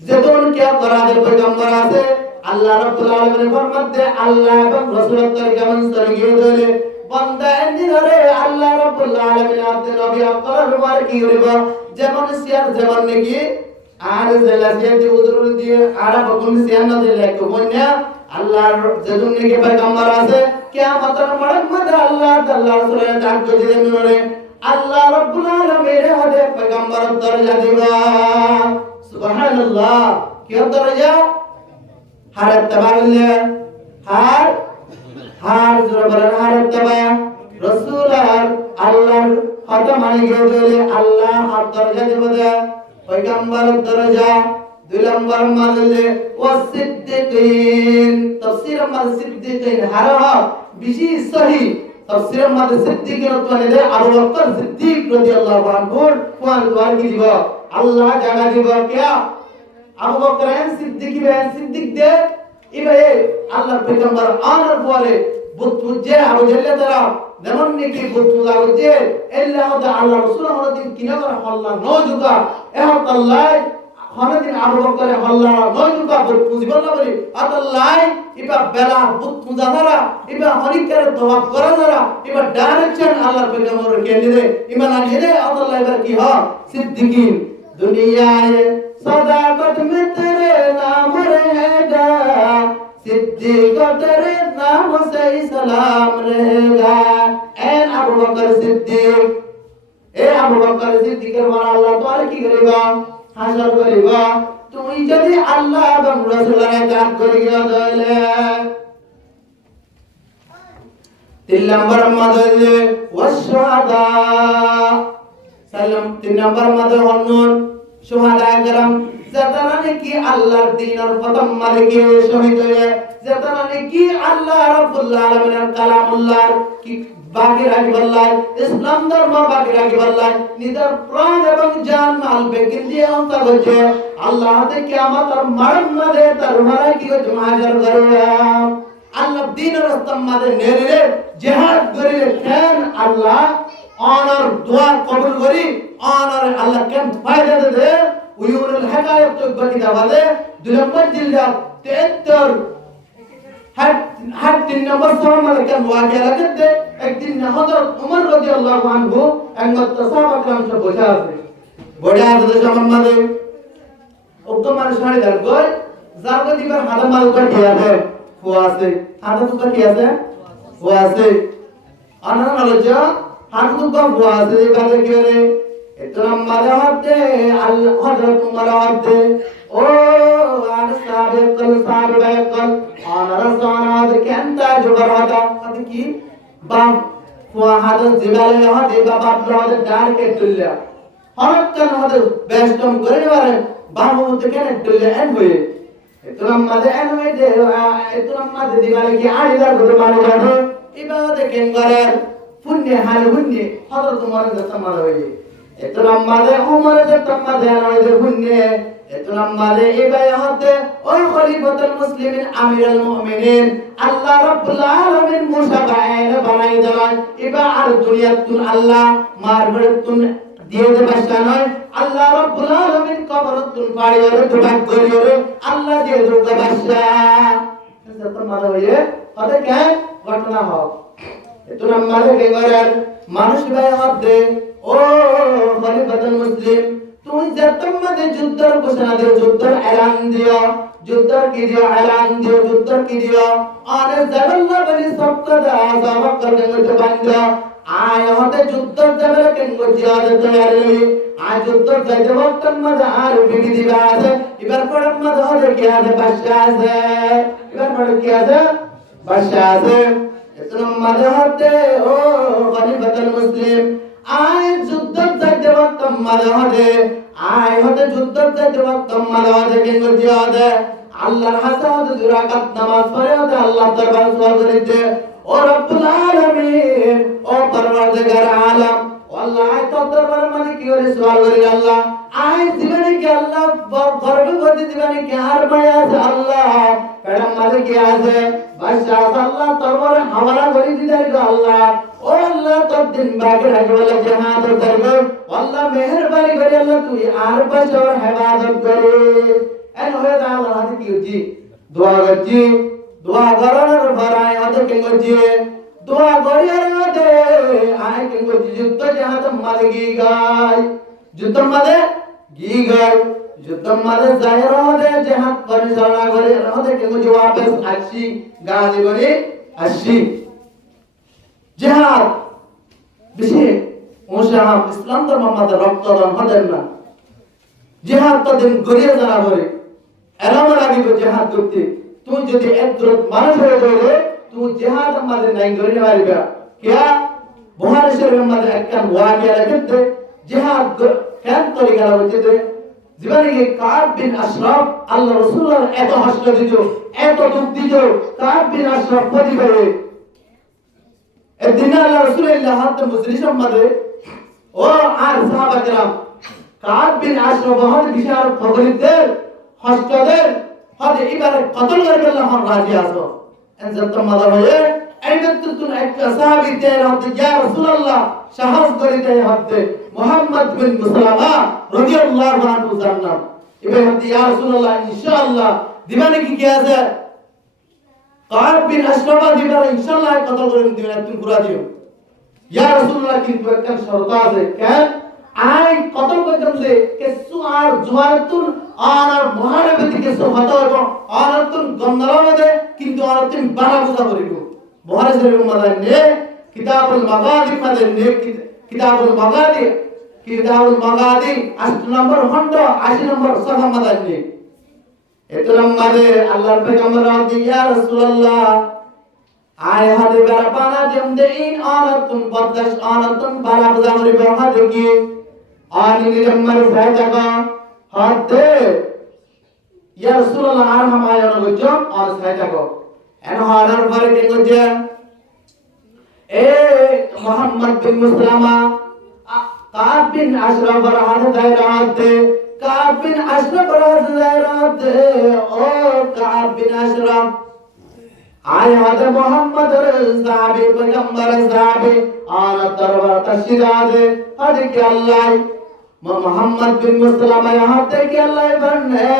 যেমন কি রাজের পয়গম্বর আছে আল্লাহ রাব্বুল আলামিন ফরমাতে আল্লাহ এবং রাসূলের তরিকা অনুসারে গিয়ে ধরে বান্দা এন্দি ধরে আল্লাহ রাব্বুল আলামিন আপনি নবী আকরার উপর কি করব যেমন সিয়ার যেমন নাকি আর জেলাসিয়া যে উজরুল দিয়ে আরব কোন সিয়ার না দিলে কোন্যা আল্লাহর যেদুন নাকি পয়গম্বর আছে কিয়ামতের মধ্যে আল্লাহ তাআলা রাসূলের ডাক দিবেন নরে আল্লাহ রাব্বুল আলামিন হাতে পয়গম্বরের দরজা দিবা সুবহানাল্লাহ কি দরজা হার তাবালে হার জোরে হার তাবা রাসূল আর আল্লাহর হাতে মানে গেলে আল্লাহ হাত দরজা দিবে পয়গম্বরের দরজা দুই নম্বর মানে ওয়াসিদ্দিকিন তাফসীর মানে সিদ্দিকিন হারা বেশি সহি তাফসীরের মধ্যে সিদ্দিকিন মানে আবু বকর সিদ্দিক রাদিয়াল্লাহু আনহু কোন দোয়া কি দিব আল্লাহ জায়গা দিব কিয়া আবু বকর সিদ্দিক বেন সিদ্দিক দে ইবে আল্লাহর পয়গম্বর আনার পরে বুত যে আবু জাহল তারা যেমন নাকি বুত লাগছে আল্লাহ আল্লাহ রাসূল আমাদের কিনা করে আল্লাহ নজুকা এহ আল্লাহ খনদিন আবু বকরে হল্লা নয়ুকা বুঝিবল না বলি আতাল্লাই ইবা বেলা বুত মুজাদারা ইবা হনিকারে তওয়াব করা যারা ইবা ডাইরেকশন আল্লাহর পয়গম্বর কে নিলে ইমান আনহিলে আতাল্লাই এবার কি হয় সিদ্দিকিন দুনিয়ায় सदाकत में तेरे नाम रहेगा सिद्दीक तेरे नाम से ही सलाम रहेगा एन अबू बकर सिद्दीक ए अबू बकर सिद्दीकेर মান আল্লাহ তোরে কি করিবা হাসর করিবা তুমি যদি আল্লাহ এবং রাসূলের কাজ করি গিয়া দইলে 3 নম্বর মাঝে ওয়াশহাদা সালাম 3 নম্বর মাঝে হন্নুন শুহাদায়ে কেরাম যারা নাকি আল্লাহর দ্বীনের প্রথম মালিকে শহীদ হয়ে যারা নাকি আল্লাহ রাব্বুল আলামিনের কালামুল্লাহ কি বাকি রাখবাল্লাহ ইসলাম ধর্ম বাকি রাখবাল্লাহ নিজের প্রাণ এবং জান মাল বেকিন দিয়ে অন্তর হচ্ছে আল্লাহ তে কিয়ামতের মারণ মাঝে তার মারা কি হচ্ছে হাজার করে আল্লাহ দ্বীনের রাস্তা মাঝে নেরে জিহাদ করে কেন আল্লাহ অনার দোয়া কবুল করি অনার আল্লাহ কেন ফায়দা দে উয়ুনুল হাকায়াত তো গতি দাবালে 2 নম্বর জিলদা 73 হাত 3 নম্বর সওয়াল কেন ওয়াকিয়া লাগতে একদিন হযরত ওমর রাদিয়াল্লাহু আনহু একমাত্র সাহাবা کرام সব বসে আছে বড়া আছে আমার মাঝে ওকে মানুষ ছাড়ি দার কই জারগো দিবার হাদা মাল উপর কি আছে ও আছে হাদা উপর কি আছে ও আছে আনা আলোচনা হাদু কম ও আছে কাজে কি রে इतना मरहते अल्लाह हजरत मरहते ओ आन साबिकल साबिकल आन रसानाद केंता जुबरादा कद की बाप फहादत जिबाले हदे बाप रहदे डार के तुल्य हरकन हदे बेस्टम करे वाले बाबू ते केने तुल्य एन हुए इतना मदे एन हुए दे इतना मदे दिवाले की आड़ीदार को माने जाते इबादत केन करे पुण्य हाल पुण्य हजरत मरहते समाल हुए इतना मादे उमर से तम्मादे आने बुन्ने इतना मादे इबायते और खलीफतुल मुस्लिमीन अमीरुल मुमिनीन अल्लाह रब्बुल आलमीन मुशाबाइन बनाई दिलान इबा আর দুনিয়াতুন আল্লাহ মারবতুন দিয়ে দে বাসা নয় আল্লাহ রব্বুল আলমিন কবরতুন পাড়িয়ে দুবাক করিয়ে আল্লাহ দিয়ে দুগা বাসা যত মাদে হয়ে কত কে ঘটনা হয় इतना मादे কে করে মানুষ ইবায়তে ओ खलीफतुल मुस्लिम तुम जतम मदे जुद्दर घोषणा दियो जुद्दर ऐलान दियो जुद्दर की दियो ऐलान दियो जुद्दर की दियो और जबल्ला बनी सबका दासा वक्र के मुझे बंद आय होते जुद्दर जबल के मुझे आदे तैयार हुई आज जुद्दर जाते वक्त मजा आर बिगी दिवास इबर पड़म मजा होते क्या है बशास इबर पड़ क्या है बशास इतना मजा होते ओ खलीफतुल मुस्लिम आय जुद्दत जाते वक्त मारे होते आय होते जुद्दत जाते वक्त मारे होते किंतु जियादे अल्लाह हसाद जुराकत नमाज पढ़े होते अल्लाह दरबार सवाल करते ओ रब्बुल आलमीन ओ परवरदिगार आलम अल्लाह आय तो दरबार में की करे सवाल करे अल्लाह आय जीवन के अल्लाह गर्भ गोदी जीवन के हर माया से अल्लाह पैडम माले के आसे बादशाह अल्लाह दरबार हमारा गोदी दिदार को अल्लाह ओ अल्लाह तो दिन बाकी रहने वाला जहां तो दरगो अल्लाह मेहरबानी करे अल्लाह तू यार बस और हिफाजत करे एन होए दा अल्लाह हाथ की होती दुआ करार भराए आदे केंगोजी दुआ गरियार आदे आए केंगोजी जुद्ध जहां तो मादगी गाय जुद्ध मादे गी गाय जुद्ध मादे जाहिर आदे जहां परिचालना करे आदे केंगोजी वापस आशी गाजी बने आशी जिहाद বিশেষ মুশাহাব ইসলাম ধর্মের মধ্যে রক্তদান হতেন না জিহাদ তো দিন গড়িয়ে জানা করে এলাম লাগিব জিহাদ করতে তুই যদি একদরত মানুষ হয়ে যাবে তুই জিহাদ মধ্যে নাই গড়িয়ে পারবে কিয়া বুখারী শরীফের মধ্যে একটা ওয়াকিয়া লিখতে জিহাদ কেন তরিকা হচ্ছে জীবনে কাব বিন আশরাফ আল্লাহ রাসূলুল্লাহ এত হাসল দিছো এত দুঃখ দিছো কাব বিন আশরাফ পরিবারে الدين الله رسول الله حتى مجلس مده او আর সাহাবা کرام কাব বিন আশরাফ হদ বিশার ফগলিদের হস্তদের হদ ইবারে কতল করে আল্লাহ রাজি আসো এনজত মাদা হয়ে আইনাতুন এক সাহাবী দের হদ ইয়া রাসূলুল্লাহ সাহস করিতে হদ মুহাম্মদ বিন মুসলামা রাদিয়াল্লাহু আনহু জান্নাত এবার হাতে ইয়া রাসূলুল্লাহ ইনশাআল্লাহ দিবানে কি আছে কাব বিন আশরাফা দিবারে ইনশাআল্লাহ কত করে দিবেন তুমি পুরা দিও ইয়া রাসূলুল্লাহ কিন্তু একটা শর্ত আছে কেন আই কত করতাম যে কিছু আর জুয়ারতুন আর মহানবী কিছু হতো এবং আরতুন গন্ডলামে কিন্তু আরতুন বারা বুঝা করিব বুখারী শরীফ মধ্যে নে কিতাবুল মাগাদি মধ্যে নে কিতাবুল মাগাদি 8 নম্বর খণ্ড 80 নম্বর সফা মধ্যে নে এত নম্বরে আল্লাহর পয়গম্বর ইয়া রাসূলুল্লাহ আয় হাতে বেড়া পানা দেম দেইন আরতুন বদাস আরতুন বারা বুঝা করিব হাতে কি আনি নিরম্মর ভাই জায়গা হাতে ইয়া রাসূলুল্লাহ আর হামায় অনুগজম আর সাই জায়গা এন হারার পরে কি গজে এ মুহাম্মদ বিন মুসলামা কাব বিন আশরাফ রাহাত দায়রাতে কাব বিন আশরাফ রাহাত দায়রাতে ও কাব বিন আশরাফ আয় হাতে মুহাম্মদের সাহাবী পয়গম্বর সাহাবী আর দরবার তশরিয়াদে আদি কি আল্লাহ মোহাম্মদ বিন মুসলামা হাতে কি আল্লাহ বনে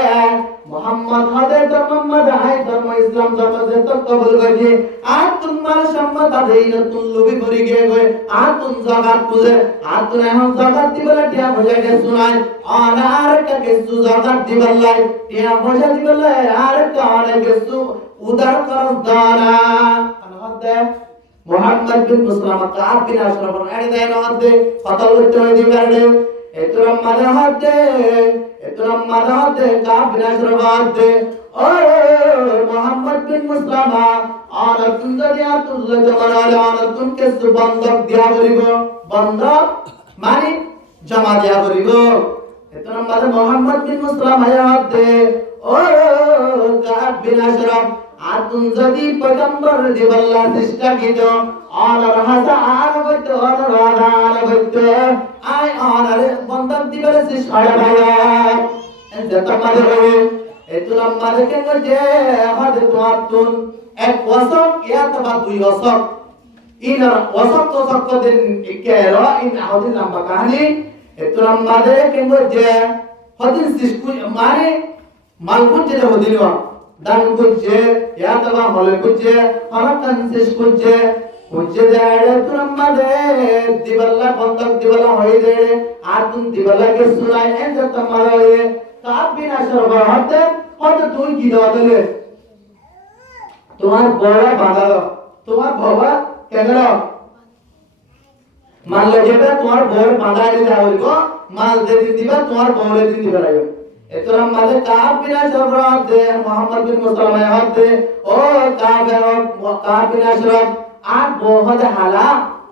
মোহাম্মদ হাতে তো মোহাম্মদ আই ধর্ম ইসলাম ধর্ম যে তো কবুল করি আর তোমার সম্মত আদেই তুন লবি ভরি গে গয় আর তুন জাগাত পুজে আর তুন এখন জাগাত দিবলা টিয়া ভজা গে শুনাই আর কা কিছু জাগাত দিবলাই টিয়া ভজা দিবলাই আর কা অনেক কিছু উদার করস দানা আনহাতে মোহাম্মদ বিন মুসলামা কাব বিন আশরাফ এর দেন হাতে কতল করতে দিবারে এতরম মাদাতে কাব বিন আশরাফ হাতে ও মোহাম্মদ বিন মুসলামা আর তুন জানিয়া তুল্লা জমানালে আর তুন কে বন্ধক দিয়া করিব বন্ধক মানে জমা দিয়া করিব এতরম মাদা মোহাম্মদ বিন মুসলামা হাতে ও কাব বিন আশরাফ আর তুন যদি পয়গম্বর দিবল্লা চেষ্টা কিদ আর রাজা আর বইত আর রাজা আর বইত আই আর বন্ধক দিবলে চেষ্টা ভাইয়া যত মারে হবে এতুলাম মারে কেন যে হাতে তোমার তুন এক ওয়াসক ইয়া তবা দুই ওয়াসক ইন ওয়াসক তো সক দিন ইকের ইন আউদিন লম্বা কাহিনী এতুলাম মারে কেন যে হদিন সিসকু মানে মালকুন যে হদিন dan kunje ya taba hole kunje harakan sis kunje kunje dare turamade diballa bondak diballa hoye dare atun diballa ke sunai en tamara ye kaab bin ashraf hate hate তুই কি দলে তোমার বড় বাঁধা তোমার বাবা কেন মানলে যেটা তোমার বড় বাঁধা দিতে হবে মাল দিন দিবা তোমার বড় দিন দিবা লাগবে এতরাম মাঝে কাব বিন আশরাফ হাতে মুহাম্মদ বিন মুসলামা হাতে ও কাব বিন আশরাফ আর বহুত হালা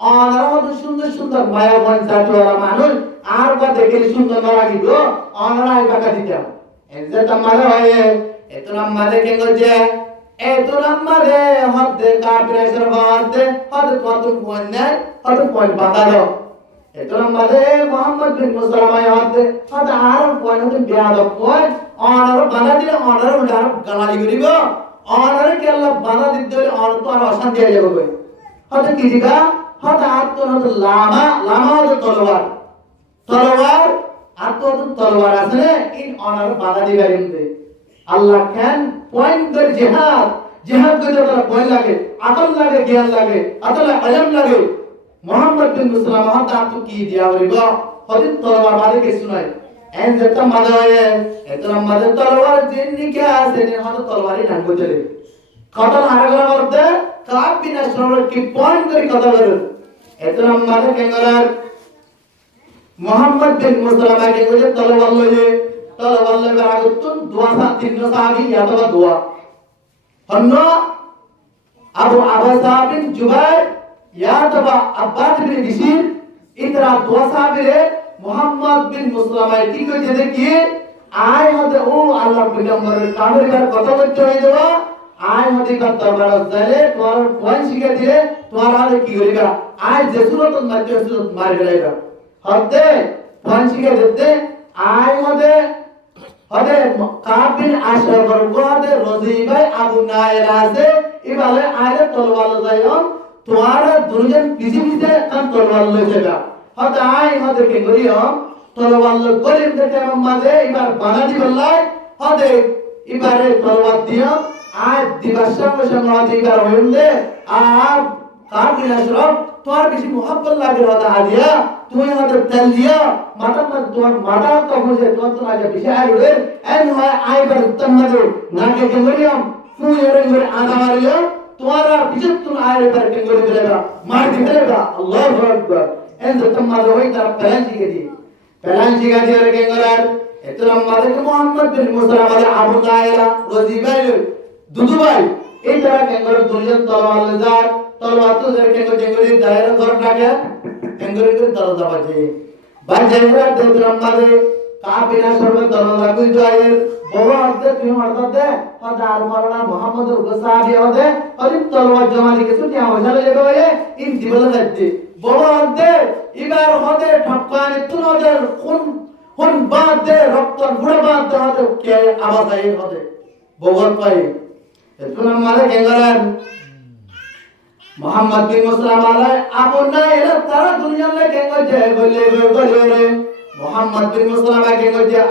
অনার সুন্দর সুন্দর মায়া বন জাতওয়ালা মানুষ আর বা দেখে সুন্দর না লাগিব অনারা এই বাকা দিতাম এজে তোমারে হয় এতরাম মাঝে কেন যে এতরাম মাঝে হাতে কাব বিন আশরাফ হাতে কত কোন নাই কত কোন বাধা দাও এতরাম মাঝে মুহাম্মদ বিন মুসলামা হাতে আর কোন বিয়াদ কোন অনার বাধা দিলে অনার উল্টার গালালি করিব অনার কে আল্লাহ বাধা দিতে হলে অনার তো আর অশান্তি হয়ে যাবে হতে কি দিবা হতে আর তো লামা হতে তলোয়ার আর তো তলোয়ার আছে ইন অনার বাধা দিবা এমনি আল্লাহ কেন পয়েন্ট করে জিহাদ করে তারা পয়েন্ট লাগে আকল লাগে জ্ঞান লাগে আতলা আলম লাগে মোহাম্মদ বিন মুসলামা হাতে আর তো কি দিয়া হইব হতে তলোয়ার বাদে কিছু নাই এন যেটা মাঝে হয় এতরা মাঝে তলোয়ার জিন্নি কে আছে নে হাতে তলোয়ারই ডান করে চলে কথা হারাগলা মধ্যে কাব বিন আশরাফ কি পয়েন্ট করে কথা বলেন এতরা মাঝে কেঙ্গলার মোহাম্মদ বিন মুসলামা কে বলে তলোয়ার লয়ে বেরাগুতুন দোয়া তিন সাহাবী ইয়াতবা দোয়া হন্ন আবু আবাসা বিন জুবাইর ইয়াতবা আব্বাস বিন বিশির ইতরা দোয়া সাহাবীরে মুহাম্মদ বিন মুসলামা কি কইছে দেখি আয় হতে ও আল্লাহর পয়গম্বরের কামের কথা বলতে হই দেবা আয় হতে কত বড় জালে তোর কোন শিখে দিলে তোর আর কি করিবা আয় যে সুরত মারতে সুরত মার গলাইবা হতে কোন শিখে দিতে আয় হতে কাব বিন আশরাফর গোতে রজি ভাই আবু নায়ের আছে ইবালে আয়লে তলওয়ার যায়ম তোর দুজন পিছে পিছে কান তলওয়ার লই যাবা হতে আয় হতে কে করিও তলোয়ার গলিম থেকে মাঝে এবার বানাদি বললাই হদে এবারে তলোয়ার দিও আজ দিবার সঙ্গে সঙ্গে হদে এবার হইন্দে আর কাবিন আশরাফ তোর বেশি মোহাব্বত লাগে হদা আদিয়া তুই হদে তেল দিয়া মাথা মত তোর মাথা তো হইছে তোর তো আগে বেশি আইরে এন হয় আইবার উত্তম মাঝে নাকে কেঙ্গরিয়াম তুই এরে করে আনা মারিয়া তোমারা বিজত তুম আইরে पर কেঙ্গরি দিলেবা মার দিলেবা আল্লাহু আকবার এন উত্তম মাঝে হই তার প্যালেন্সি কে দি প্যালেন্সি কে দি কেঙ্গরার এতরাম মাঝে মোহাম্মদ বিন মুসা মাঝে আবু দায়রা রজি ভাই দুদু ভাই এই তারা কেঙ্গর দুনিয়া তলোয়ার লজার তলোয়ার তো জের কেঙ্গরি দায়রা ঘর ডাকে কেঙ্গরি করে দরজা বাজে এতরাম মাঝে কাবিনা সর্বে দরজা কই যায় বড় আদে তুমি মারতে হদার মারনা মুহাম্মদুর সাহাবী হদে অলিম তলোয়ার জমালি কিছু কি আওয়াজ লাগে বলে ইন দিবল লাগতে বড় আদে ইবার হদে ঠকানি তুনদের কোন বাদে রক্ত গুড়া বাদ হদে কে আওয়াজ আই হদে বগল পাই এতনা মারে কেঙ্গারান মুহাম্মদ বিন মুসলাম আলাই আপনা এলা তারা দুনিয়া লে কেঙ্গা যায় বলে রে মুহাম্মদ বিন মুসলাম কেঙ্গা যায়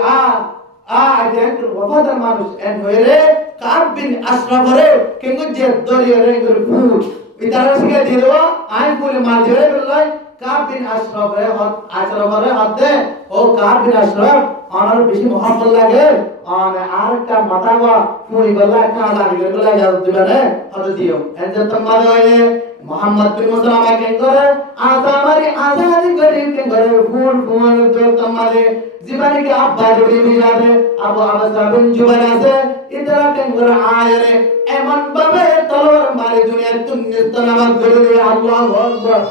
আজেন ওয়াফাদার মানুষ এন হইরে কাব বিন আশরাফ রে কেঙ্গা যায় দরিয়া রে ফুট ইতারা শিখে দিলো আই বলে মাঝে বললাই কাব বিন আশরাফ রে হদে ও কাব বিন আশরাফ আমার বেশি মোহাম্মদ লাগে আর কা মাতাওয়া ফুই বলা কা লাগে বলা যাও দিবানে হদ দিও এন যে তোমার হয়ে মুহাম্মদ বিন মুসলাম কে করে আসামারি আজাদি করি কে করে ফুল ফুল তো তোমারে জীবনে কে আব্বা দেবী মিলাবে আবু আবাসা বিন জুবাইর আছে ইতরা কে করে আয়রে এমন ভাবে তলোয়ার মারে দুনিয়া তুন্নিস্তনামাত করে দে আল্লাহু আকবার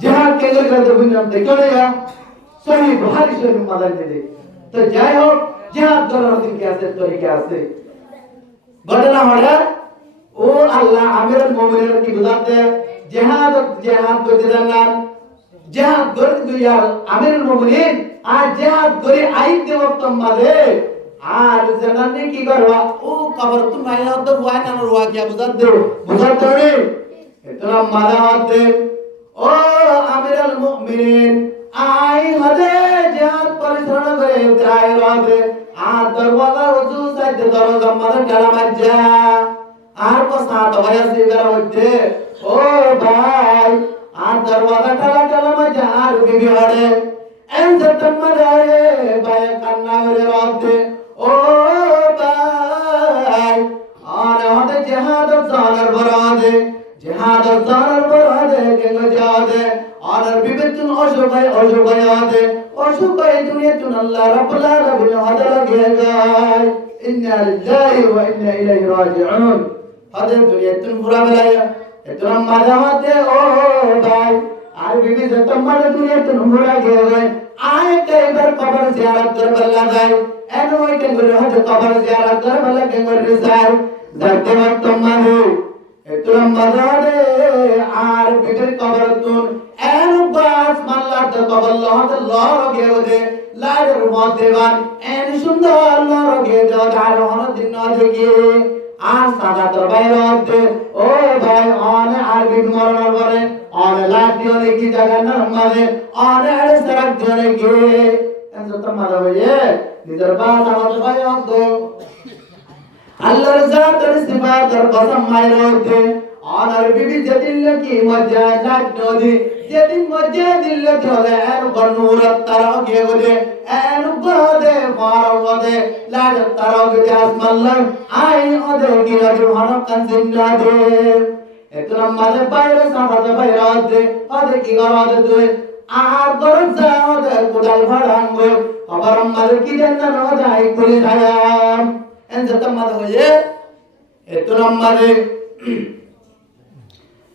জিহাদ কে করে দুনিয়া দেখো না সহি বুখারী শরীফ মাদার দে তো যাই হোক জিহাদ করার দিন কি আছে তরিকা আছে ঘটনা হলো ও আল্লাহ আমিরুল মুমিনিন কি বুঝাতে জিহাদ করতে জানলাম জিহাদ করতে ইয়ার আমিরুল মুমিনিন আর জিহাদ করে আইতে ওয়াক্ত মাঝে আর জানানি কি করবা ও কবর তুম আইনা তো ওয়াই না রওয়া কি বুঝাতে রে এতরা মারা হতে ও আমিরুল মুমিনিন আই হদে জিহাদ পরিচালনা করে তাই রাতে আর দরওয়াজা রুজু সাইতে দরজা মাঝে ডালা মাজা আর কো সাত ভাই আছে বের হচ্ছে ও ভাই আর দরওয়াজা ডালা মাজা আর বিবি হড়ে এন সতম্মা রে ভাই কান্না করে রাতে ও ভাই আর হদে জিহাদ জানার বরাদে জিহাদ জানার বরাদে কেন যাদে আর বিবেচন অসুখয় আদে অসুখয় দুনিয়া তুন আল্লাহ রাব্বুল আলামিন হদে লাগে গায় ইন্না লিল্লাহি ওয়া ইন্না ইলাইহি রাজিউন হদে দুনিয়া তুন পুরা বেলায়া এতরা মাদাওয়াতে ও ভাই আর বিবি যতমার দুনিয়া তুন পুরা গয়ে আয় কয়বার কবর জিয়ারত করবার যায় এন ওই কেঙ্গরে হদে কবর জিয়ারত করবার কেঙ্গরে যায় যাতে বর্তমানে এতরা মাদাওয়াতে আর বিবির কবর তুন এন বাস মাল্লা তো কবর লহতে লর গেওদে লাইর মদেবান এন সুন্দর লর গে আর হন দিন দেখি আর সাদা তোর বাইরে ও ভাই অন আর বিন মরণর পরে অন লাঠিও দেখি জায়গা না মানে অন আর সরক ধরে গে এন তো মারা হয়ে নিজের বাস আমার ভাই অন্ত আল্লাহর জাতের সিফাতের কসম মাইরতে আর বিবি যেদিন কি মজা লাগ নদী যেদিন মজা দিল চলে এর গনুরত তারা গে বলে এর গদে মারওদে লাগ তারা গে আসমাল্লাহ আই ওদে গিলার হন কানজিনা দে এতরা মাঝে বাইরে সাদা বাইরে দে ওদে কি গরাদ দে আর দরজা ওদে কোদাল ভাড়াঙ্গ আবার মাঝে কি দেন না যাই কলি যায়াম এন যত মাঝে হয়ে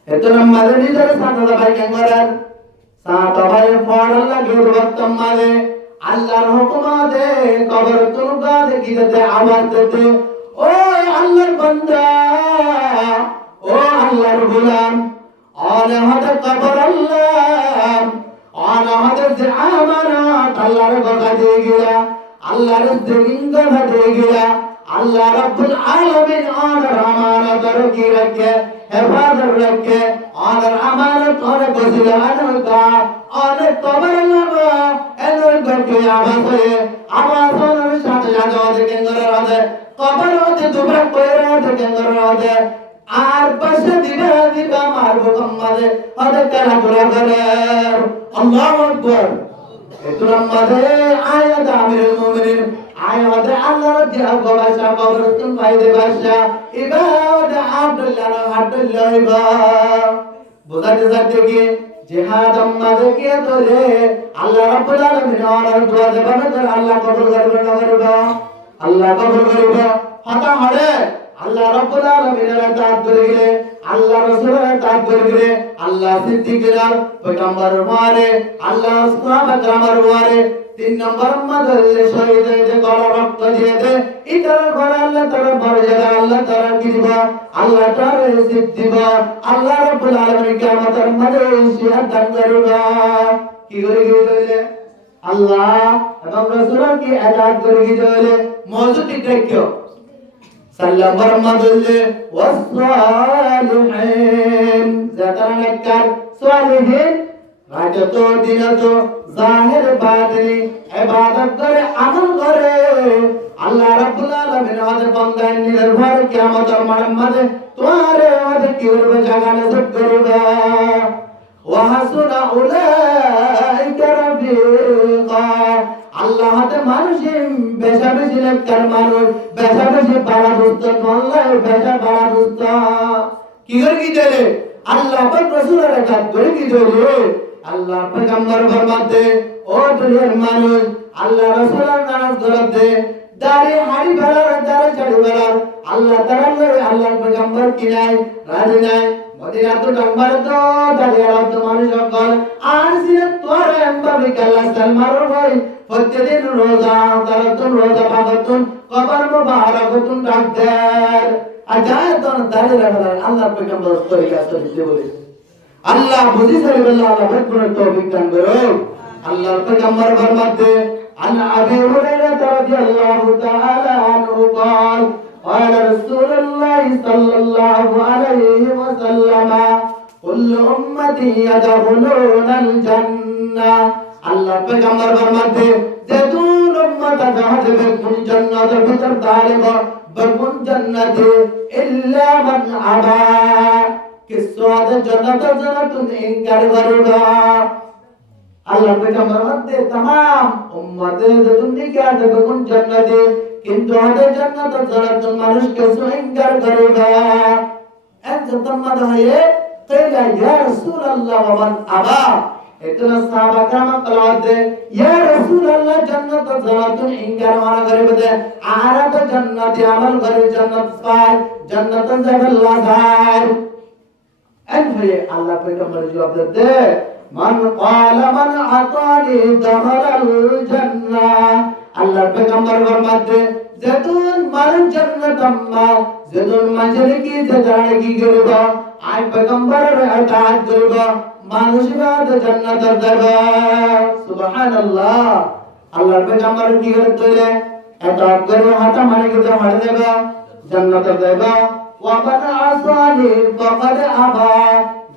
এতরা মাঝে নিজের সাদা ভাই কেঙ্গরার সাদা ভাই পড়ল লাগে রক্তম মাঝে আল্লাহর হুকুম দে কবর তুলগা দেখি দে আওয়াজ দে ও আল্লাহর বান্দা ও আল্লাহর গোলাম আর হদ কবর আল্লাহ আর হদ যে আমানত আল্লাহর গদা দিয়ে গিলা আল্লাহর জমিন গদা দিয়ে গিলা আল্লাহ রাব্বুল আলামিন আর আমানত রাখি রাখে হেফাজত রাখে আর আমানত অনেক বসিল আনকা অনেক কবর লাগা এনর গকে আবাসনের সাথে সাথে ওদের কেন্দ্রের আছে কবর হতে দুবরা কইরা ওদের কেন্দ্রের আছে আর পাশে দিবা দিবা মারবো কম্মাদে ওদের কালা ঘোরা করে আল্লাহু আকবার এতুরাম মাদে আয়াত আমিরুল মুমিনিন আয়াত আল্লাহর দিয়া গবাসা কবরতুন বাইদে বাসা ইবাদ আব্দুল্লাহ ইবা বুঝাতে যাচ্ছে কি জিহাদ আমাদের কি তোলে আল্লাহ রাব্বুল আলামিন আর দোয়া দেবেন আল্লাহ কবুল করবে না করবে আল্লাহ কবুল করবে হাতা হড়ে আল্লাহ রাব্বুল আলামিনের তাআত করে গেলে আল্লাহ রাসূলের তাআত করে গেলে আল্লাহ সিদ্দিকের পয়গম্বর মারে আল্লাহ সাহাবা کرامর মারে তিন নম্বর মাদল শহীদ হয়ে গলা রক্ত দিয়ে দে ইতার ঘরে আল্লাহ তাআলা মর্যাদা আল্লাহ তাআলা কি দিবা আল্লাহ তাআলা রিজিক দিবা আল্লাহ রাব্বুল আলামিন কিয়ামতের মাঠে সিয়াদ দান করবে কি করে গিয়ে আল্লাহ এবং রাসূলের কি আযাদ করে গিয়ে মওজুদ দেখো সাল্লাম বরমাদুল্লে ওয়াসসালিহিন যাতারাকার সালিহিন রাজত দিনত জাহির বাতিনি ইবাদত করে আমল করে আল্লাহ রাব্বুল আলামিন আমাদের বান্দা নির্ভর কিয়ামতের মাঠে তোমারে আমাদের কি করবে জাগানে সব করবে ওয়া হাসুনা উলাইকা রাফিকা আল্লাহ হাতে মানুষের বেশা বেশি লেখার মানুষ বেশা বেশি পাড়া দুস্ত আল্লাহ বেশা পাড়া দুস্ত কি করে কি দেলে আল্লাহ পাক রাসূলের কাজ করে কি দেলে আল্লাহ পয়গম্বর ফরমাতে ও দুনিয়ার মানুষ আল্লাহ রাসূলের নামাজ ধরতে দাড়ি হাড়ি বেলার দাড়ি ছাড়ি বেলার আল্লাহ তাআলা আল্লাহ পয়গম্বর কি নাই রাজি নাই মদিনা তো ডাম্বার তো দাঁড়িয়ে রাখতো মানুষ সকল আর সিনে তোর এমবাবি কাল্লা সালমার ভাই প্রত্যেকদিন রোজা তারাতুন রোজা পাগতুন কবর মুবারাকাতুন ডাকদার আজায়তন দাঁড়িয়ে রাখলেন আল্লাহ পয়গম্বর তরিকা তরিতে বলে আল্লাহ বুঝি সাল্লাল্লাহু আলাইহি ওয়াসাল্লাম তৌফিক দান করো আল্লাহর পয়গম্বর ফরমাতে আন আবি হুরায়রা রাদিয়াল্লাহু তাআলা আনহু قال قال رسول الله صلى الله عليه وسلم كل امتي يدخلون الجنه আল্লাহ পয়গম্বর ফরমাতে যেতুন উম্মত যাবে কোন জান্নাতের ভিতর দাঁড়াবে বরকুন জান্নাতে ইল্লা মান আবা কিসওয়াদ জান্নাতের জান্নাতুন ইনকার করবে আল্লাহ পয়গম্বর ফরমাতে तमाम উম্মতে যেতুন নিকা যাবে কোন জান্নাতে কিন্তু আদে জান্নাতের জান্নাতুন মানুষকে ইনকার করবে একজন উম্মত হয়ে কইলা ইয়া রাসূলুল্লাহ ওয়া মান আবা इतना साहबा कराम तलावते या रसूल अल्लाह जन्नत जन्नतुन इंकार माना करे बदे आरा तो जन्नत अमल करे जन्नत पार जन्नत जबल लाजार एन भले अल्लाह पैगंबर जवाब देते मन قال من अतानी दखल जन्ना अल्लाह पैगंबर फरमाते जतुन मार जन्नत अम्मा जतुन मंजरे की जाने की करबा आय पैगंबर रे अतात करबा মানুষ বাদ জান্নাতের যাবে সুবহানাল্লাহ আল্লাহর পয়গম্বর কি করে তৈলে এত করে হাতা মারি গিয়ে মারি দেবে জান্নাতের যাবে ওয়া মান আসানি ফাকাদ আবা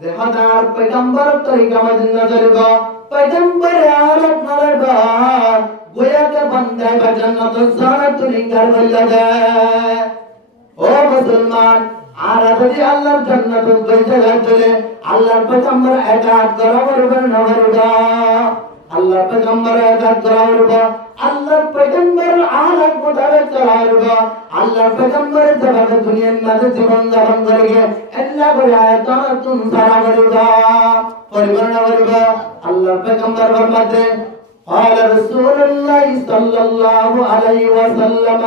দেহদার পয়গম্বর তরিকা মদিনা যাবে পয়গম্বর আলাপ নালবা গোয়া কে বান্দা বা জান্নাতের জান্নাতুল ইনকার করলে ও মুসলমান আর যদি আল্লাহর জান্নাতুল কইতে গেলে আল্লাহর পয়গম্বর এতাত করা করবে না করবে আল্লাহর পয়গম্বর এতাত করা করবে আল্লাহর পয়গম্বর আলাপ মোতাবেক চলা করবে আল্লাহর পয়গম্বর যেভাবে দুনিয়ার মাঝে জীবন যাপন করে আল্লাহ করে আয়াতুন সারা করবে পরিপূর্ণ করবে আল্লাহর পয়গম্বর ফরমাতে قال رسول الله صلى الله عليه وسلم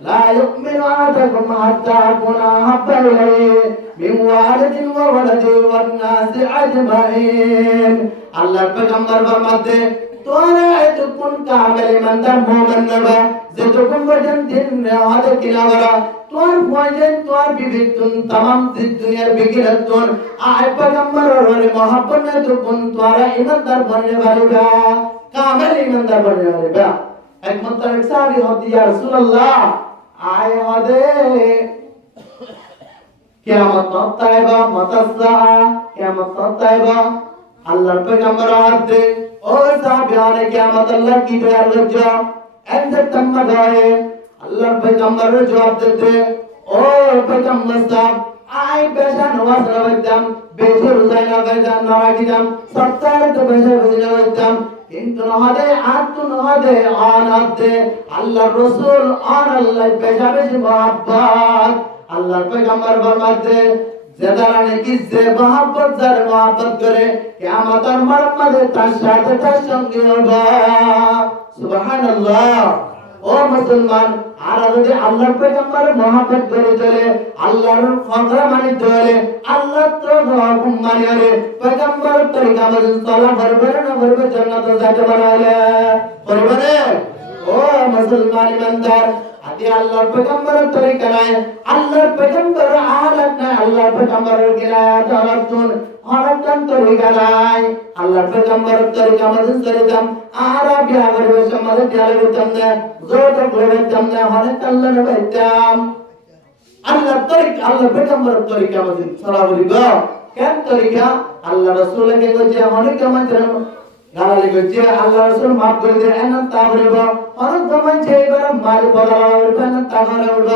لا يؤمن أحدكم حتى أكون أحب إليه من والد وولد والناس أجمعين الله पैगंबर फरमाते তোরা এতক্ষণ কামেল ইমানদার মুমিন নবা যেতক্ষণ পর্যন্ত দিন নেওয়াতে কিনারা তোর পয়জন তোর বিবিতুন तमाम দুনিয়ার বিগিরতুন আয় पैगंबर और मोहब्बत ने तो कुन তোরা ইমানদার बनने वाले बा कामेल इमानदार बनने वाले बा एक मुतरक साहबी होती या रसूल अल्लाह आए हदे কিয়ামত নতাইবা মাতাসা কিয়ামত নতাইবা আল্লাহর পয়গম্বর হাতে ও সাহাবিয়ানে কিয়ামত আল্লাহ কি তৈয়ার করছো এন্ড তম্মা গায়ে আল্লাহর পয়গম্বর জবাব দিতে ও পয়গম্বর সাহেব আই বেশা নমাজ পড়তাম বেশি রোজা লাগাইতাম নামাজিতাম সপ্তাহে তো বেশি রোজা লাগাইতাম কিন্তু নহদে আত্ম নহদে আনাদে আল্লাহর রাসূল আর আল্লাহ বেশা বেশি মহব্বত আল্লাহর পয়গম্বর ফরমাতে যারা নাকি যে মহব্বত যার মহব্বত করে কিয়ামতের মাঠে তার সাথে তার সঙ্গে হবে সুবহানাল্লাহ ও মুসলমান আর যদি আল্লাহর পয়গম্বরের মহব্বত করে চলে আল্লাহর কথা মানে চলে আল্লাহ তো হুকুম মানে পয়গম্বর তরিকা মতে চলা করবে না করবে জান্নাতে যাইতে পারবে করবে ও মুসলমান ইমানদার আদি আল্লাহর পয়গম্বরের তরিকা নাই আল্লাহর পয়গম্বরের আহলাত নাই আল্লাহর পয়গম্বরের গিলাত আরাতুন আরাকান তরিকা নাই আল্লাহর পয়গম্বরের তরিকা মতে চলিতাম আরা বিয়া করবে সমাজে দেয়ালে হইতাম না জোর করতাম না অনেক আল্লাহর বাইতাম আল্লাহর তরিকা আল্লাহর পয়গম্বরের তরিকা মতে চলা বলিব কেন তরিকা আল্লাহ রাসূলকে কইছে অনেক আমাদের গালালি কইছে আল্লাহ রাসূল maaf করে দেন এমন তা বলিব অনেক সময় যেবার মার বদলা হইবে না তা বলিব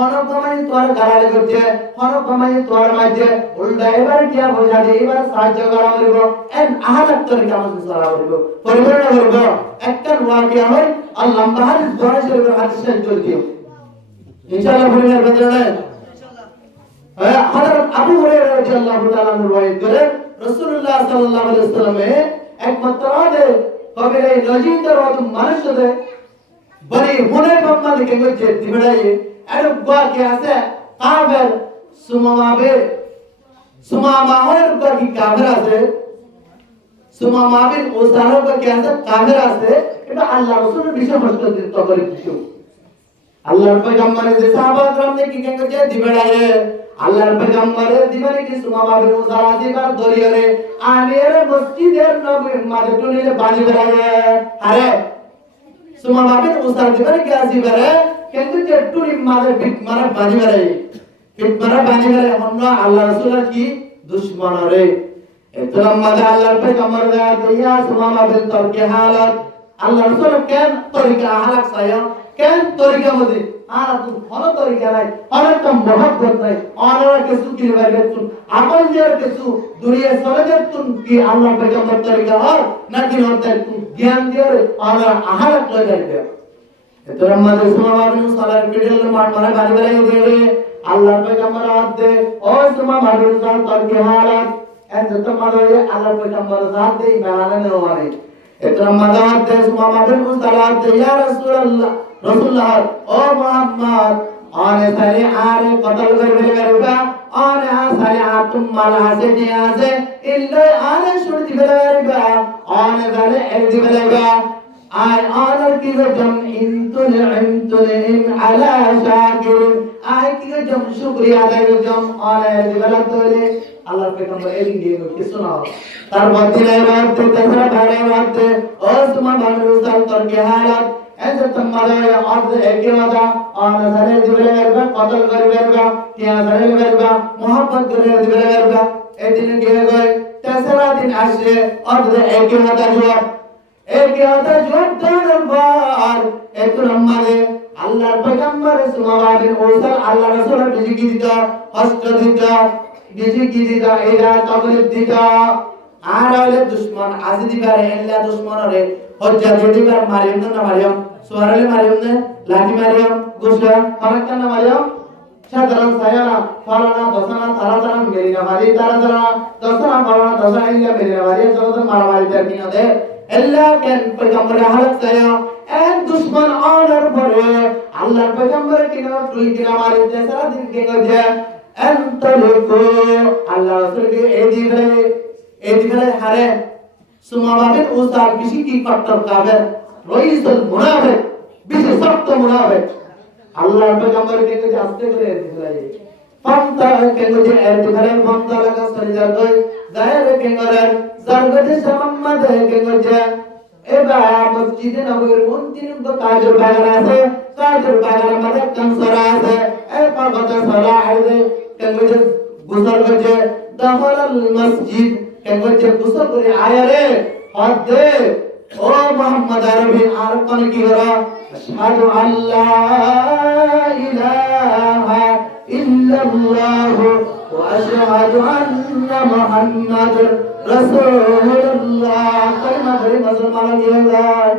অনেক সময় তোর গালালি কইছে অনেক সময় তোর মাঝে উল্টা এবার কি বোঝা দে এবার সাহায্য করা বলিব এন আহালাত তরিকা মতে চলা বলিব পরিবর্তন বলিব একটা ওয়াকিয়া হয় আল্লাহ বাহার বুখারী শরীফের হাদিসে চলছে ইনশাআল্লাহ পরিবার বদলে ইনশাআল্লাহ হযরত আবু হুরায়রা রাদিয়াল্লাহু তাআলা রওয়ায়াত করেন রাসূলুল্লাহ সাল্লাল্লাহু আলাইহি ওয়াসাল্লামে একমাত্র আদে কবিরে নজিন্দর ওয়াত মানুষদে বনি হুনে বাম্মা দিকে গজে দিবড়াই আর গোয়া কে আছে কাবের সুমামা হয় গোয়া কি কাবের আছে সুমামাবিন ওসারো গোয়া কে আছে কাবের আছে এটা আল্লাহ রাসূলের বিষয় বস্তু দিত করে কিছু আল্লাহর পয়গম্বরের যে সাহাবাগণ নে কি গজে দিবড়াই আল্লাহর পয়গম্বরের দিবারে কি সুমামাবিন ওসারা দিবার দরিয়ারে আনের মসজিদের নবী মাঝে টুনিলে বাড়ি বেড়ায় আরে সুমামাবিন ওসারা দিবারে কি আসি বেড়ে কিন্তু যে টুনি মাঝে ফিট মারা বাড়ি বেড়ায় ফিট মারা বাড়ি বেড়ায় অন্য আল্লাহ রাসূলের কি দুশমন রে এতরম মাঝে আল্লাহর পয়গম্বর দিয়া সুমামাবিন তরকে হালাত আল্লাহ রাসূল কেন তরিকা হালাক সায়া কেন তরিকা মধ্যে আর তুই ভালো তরিকা নাই অনেকটা মহব্বত নাই অনেক কিছু কি বাইরে তুই আপন যে কিছু দুনিয়া চলে যে তুই কি আল্লাহ পয়গম্বর তরিকা হয় নাকি হতে তুই জ্ঞান দিয়ে আর আহারাত লয়ে যাবে এতরা মাঝে সুমামাবিন সালার পিডেল মার মারা বাড়ি বাড়ি দিয়ে আল্লাহ পয়গম্বর হাতে ও সুমামাবিন সাল তরকে হালাত এত তো মারে আল্লাহ পয়গম্বর হাতে মেলানে নেওয়ারে এতরা মাঝে হাতে সুমামাবিন সালাত ইয়া রাসূলুল্লাহ রাসূলুল্লাহ ও মুহাম্মদ আনে সারে আরে কতল করবে করবা আনে সারে আতুম মাল হাসে দিয়ে আছে ইল্লা আনে শুরু দিবে করবা আনে সারে এক দিবে করবা আয় আনার কি জম ইনতুল ইন আলা শাকির আয় কি জম শুকরিয়া আদায় জম আনে দিবে তোলে আল্লাহর পয়গম্বর এলিং দিয়ে কিছু না তার বদিনের রাতে তারা ভাড়ে রাতে ও তোমার ভালো সাল তোর কি হালাত ऐसे तुम्हारे अर्थ एक वादा और सारे दिवले करबा कतल करबा क्या सारे करबा मोहब्बत करबा ए दिन के गए तेसरा दिन আসে अर्थ एक वादा जवाब দেওয়ার পর এত রহমানে আল্লাহর পয়গম্বর সুমাবাদের ওসাল আল্লাহ রাসূলের বিজি দিতা হস্ত দিতা বিজি দিতা এরা তবলিগ দিতা আর হলে দুশমন আজি দিবারে এল্লা দুশমনরে হজ্জা দিবার মারিয়াম না মারিয়াম সুয়ারালে মারিয়াম নে লাঠি মারিয়াম গোসলা ফারাক্কা না মারিয়াম সাধারণ সায়ানা ফারানা দসানা তারাতারা মেরিনা মারি তারাতারা দসানা ফারানা দসানা ইল্লা মেরিনা মারি যত মারামারি তাকিনা দে এল্লা কেন পয়গম্বর হালাত সায়া এক দুশমন অর্ডার পরে আল্লাহর পয়গম্বর কিনা তুই কিনা মারি তেসরা দিন কে গজে এন্তলিকো আল্লাহ রাসূলকে এই দিবে হারে সুমাবাবিন উসার বেশি কি কট্টর কাফের রইসুল মুনাফিক বেশি শক্ত মুনাফিক আল্লাহর পয়গম্বরকে যে আস্তে করে দিলাই ফান্তা কে যে এরতিফারে ফান্তা লাগা সরিজা দই দায়রে কে করেন জারগতে সামাম্মাদ কে যে এবা মসজিদে নববীর 29 কাজের বাগান আছে কাজের বাগানের মধ্যে কানসরা আছে এ পাগতা সলা আছে কে যে গোসল করছে দাখালাল মসজিদ কেন করছে গোসল করে আয়া রে হাত দে ও মোহাম্মদ আরবি আর কোন কি করা আশহাদু আল্লা ইলাহা ইল্লাল্লাহ ওয়া আশহাদু আন্না মুহাম্মাদুর রাসূলুল্লাহ কালিমা পড়ে মুসলমান হয়ে যায়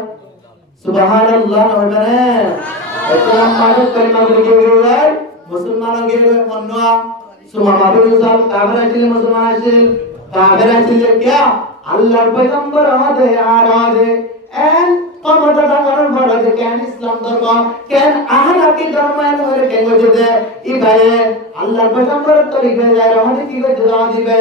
সুবহানাল্লাহ ওখানে ইসলাম মানে কালিমা পড়ে গিয়ে যায় মুসলমান হয়ে যায় অন্য সুমা মাবুল কাফের ছিল মুসলমান ছিল কাফের ছিল কি আল্লাহর পয়গম্বর হতে আর হতে এন ক্ষমতা থাকার পরে কেন ইসলাম ধর্ম কেন আহলাকি ধর্ম এর কেন যদি ই ভাই আল্লাহর পয়গম্বরের তরিকা যায় রহমতে কি করতে দাও দিবে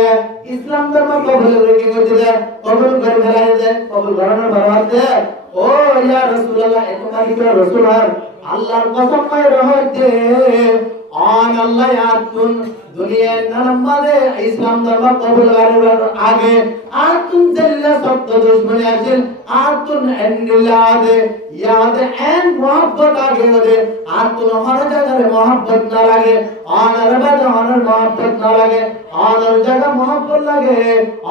ইসলাম ধর্ম কবুল করে কি করতে দেয় কবুল করে ফেলাই দেয় কবুল করানোর বরবাদ দেয় ও ইয়া রাসূলুল্লাহ তোমার কি রাসূল আর আল্লাহর কসম করে রহমতে আন আল্লাহ ইয়াতুন দুনিয়ার নামাজে ইসলাম ধর্ম কবুল করার আগে আতুন জিল্লা সত্য দুশমনী আছে আতুন এন্ডিলাদে ইয়াদ এন মোহাব্বত আগে ওদে আতুন হর জায়গায় মোহাব্বত না লাগে অনার বাদ অনার মোহাব্বত না লাগে অনার জায়গা মোহাব্বত লাগে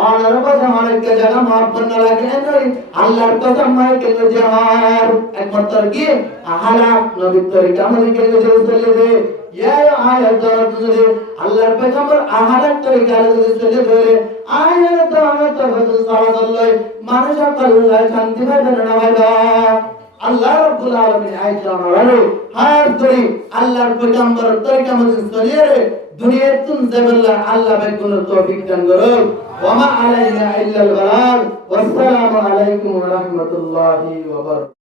অনার বাদ অনার জায়গা মোহাব্বত না লাগে এনই আল্লাহর কসম হয় কে জহার একমাত্র কি আহলা নবী তরিকা আমাদের কে চলে দে ইয়া আয়াত ধরে আল্লাহর পয়গম্বর আহলার তরিকা চলে ধরে আয়াত ধরে তবে সাল্লাল্লাহু মানুষ আল্লাহ শান্তি পাবে না ভাইবা আল্লাহ রাব্বুল আলামিন আয়াত জানালো হাত ধরে আল্লাহর পয়গম্বর তরিকা মধ্যে চলে রে দুনিয়ার তুন জাবাল্লাহ আল্লাহ বেগুন তৌফিক দান করো ওয়া মা আলাইনা ইল্লাল বালাগ ওয়াসসালামু আলাইকুম ওয়া রাহমাতুল্লাহি ওয়া বারাকাতুহু।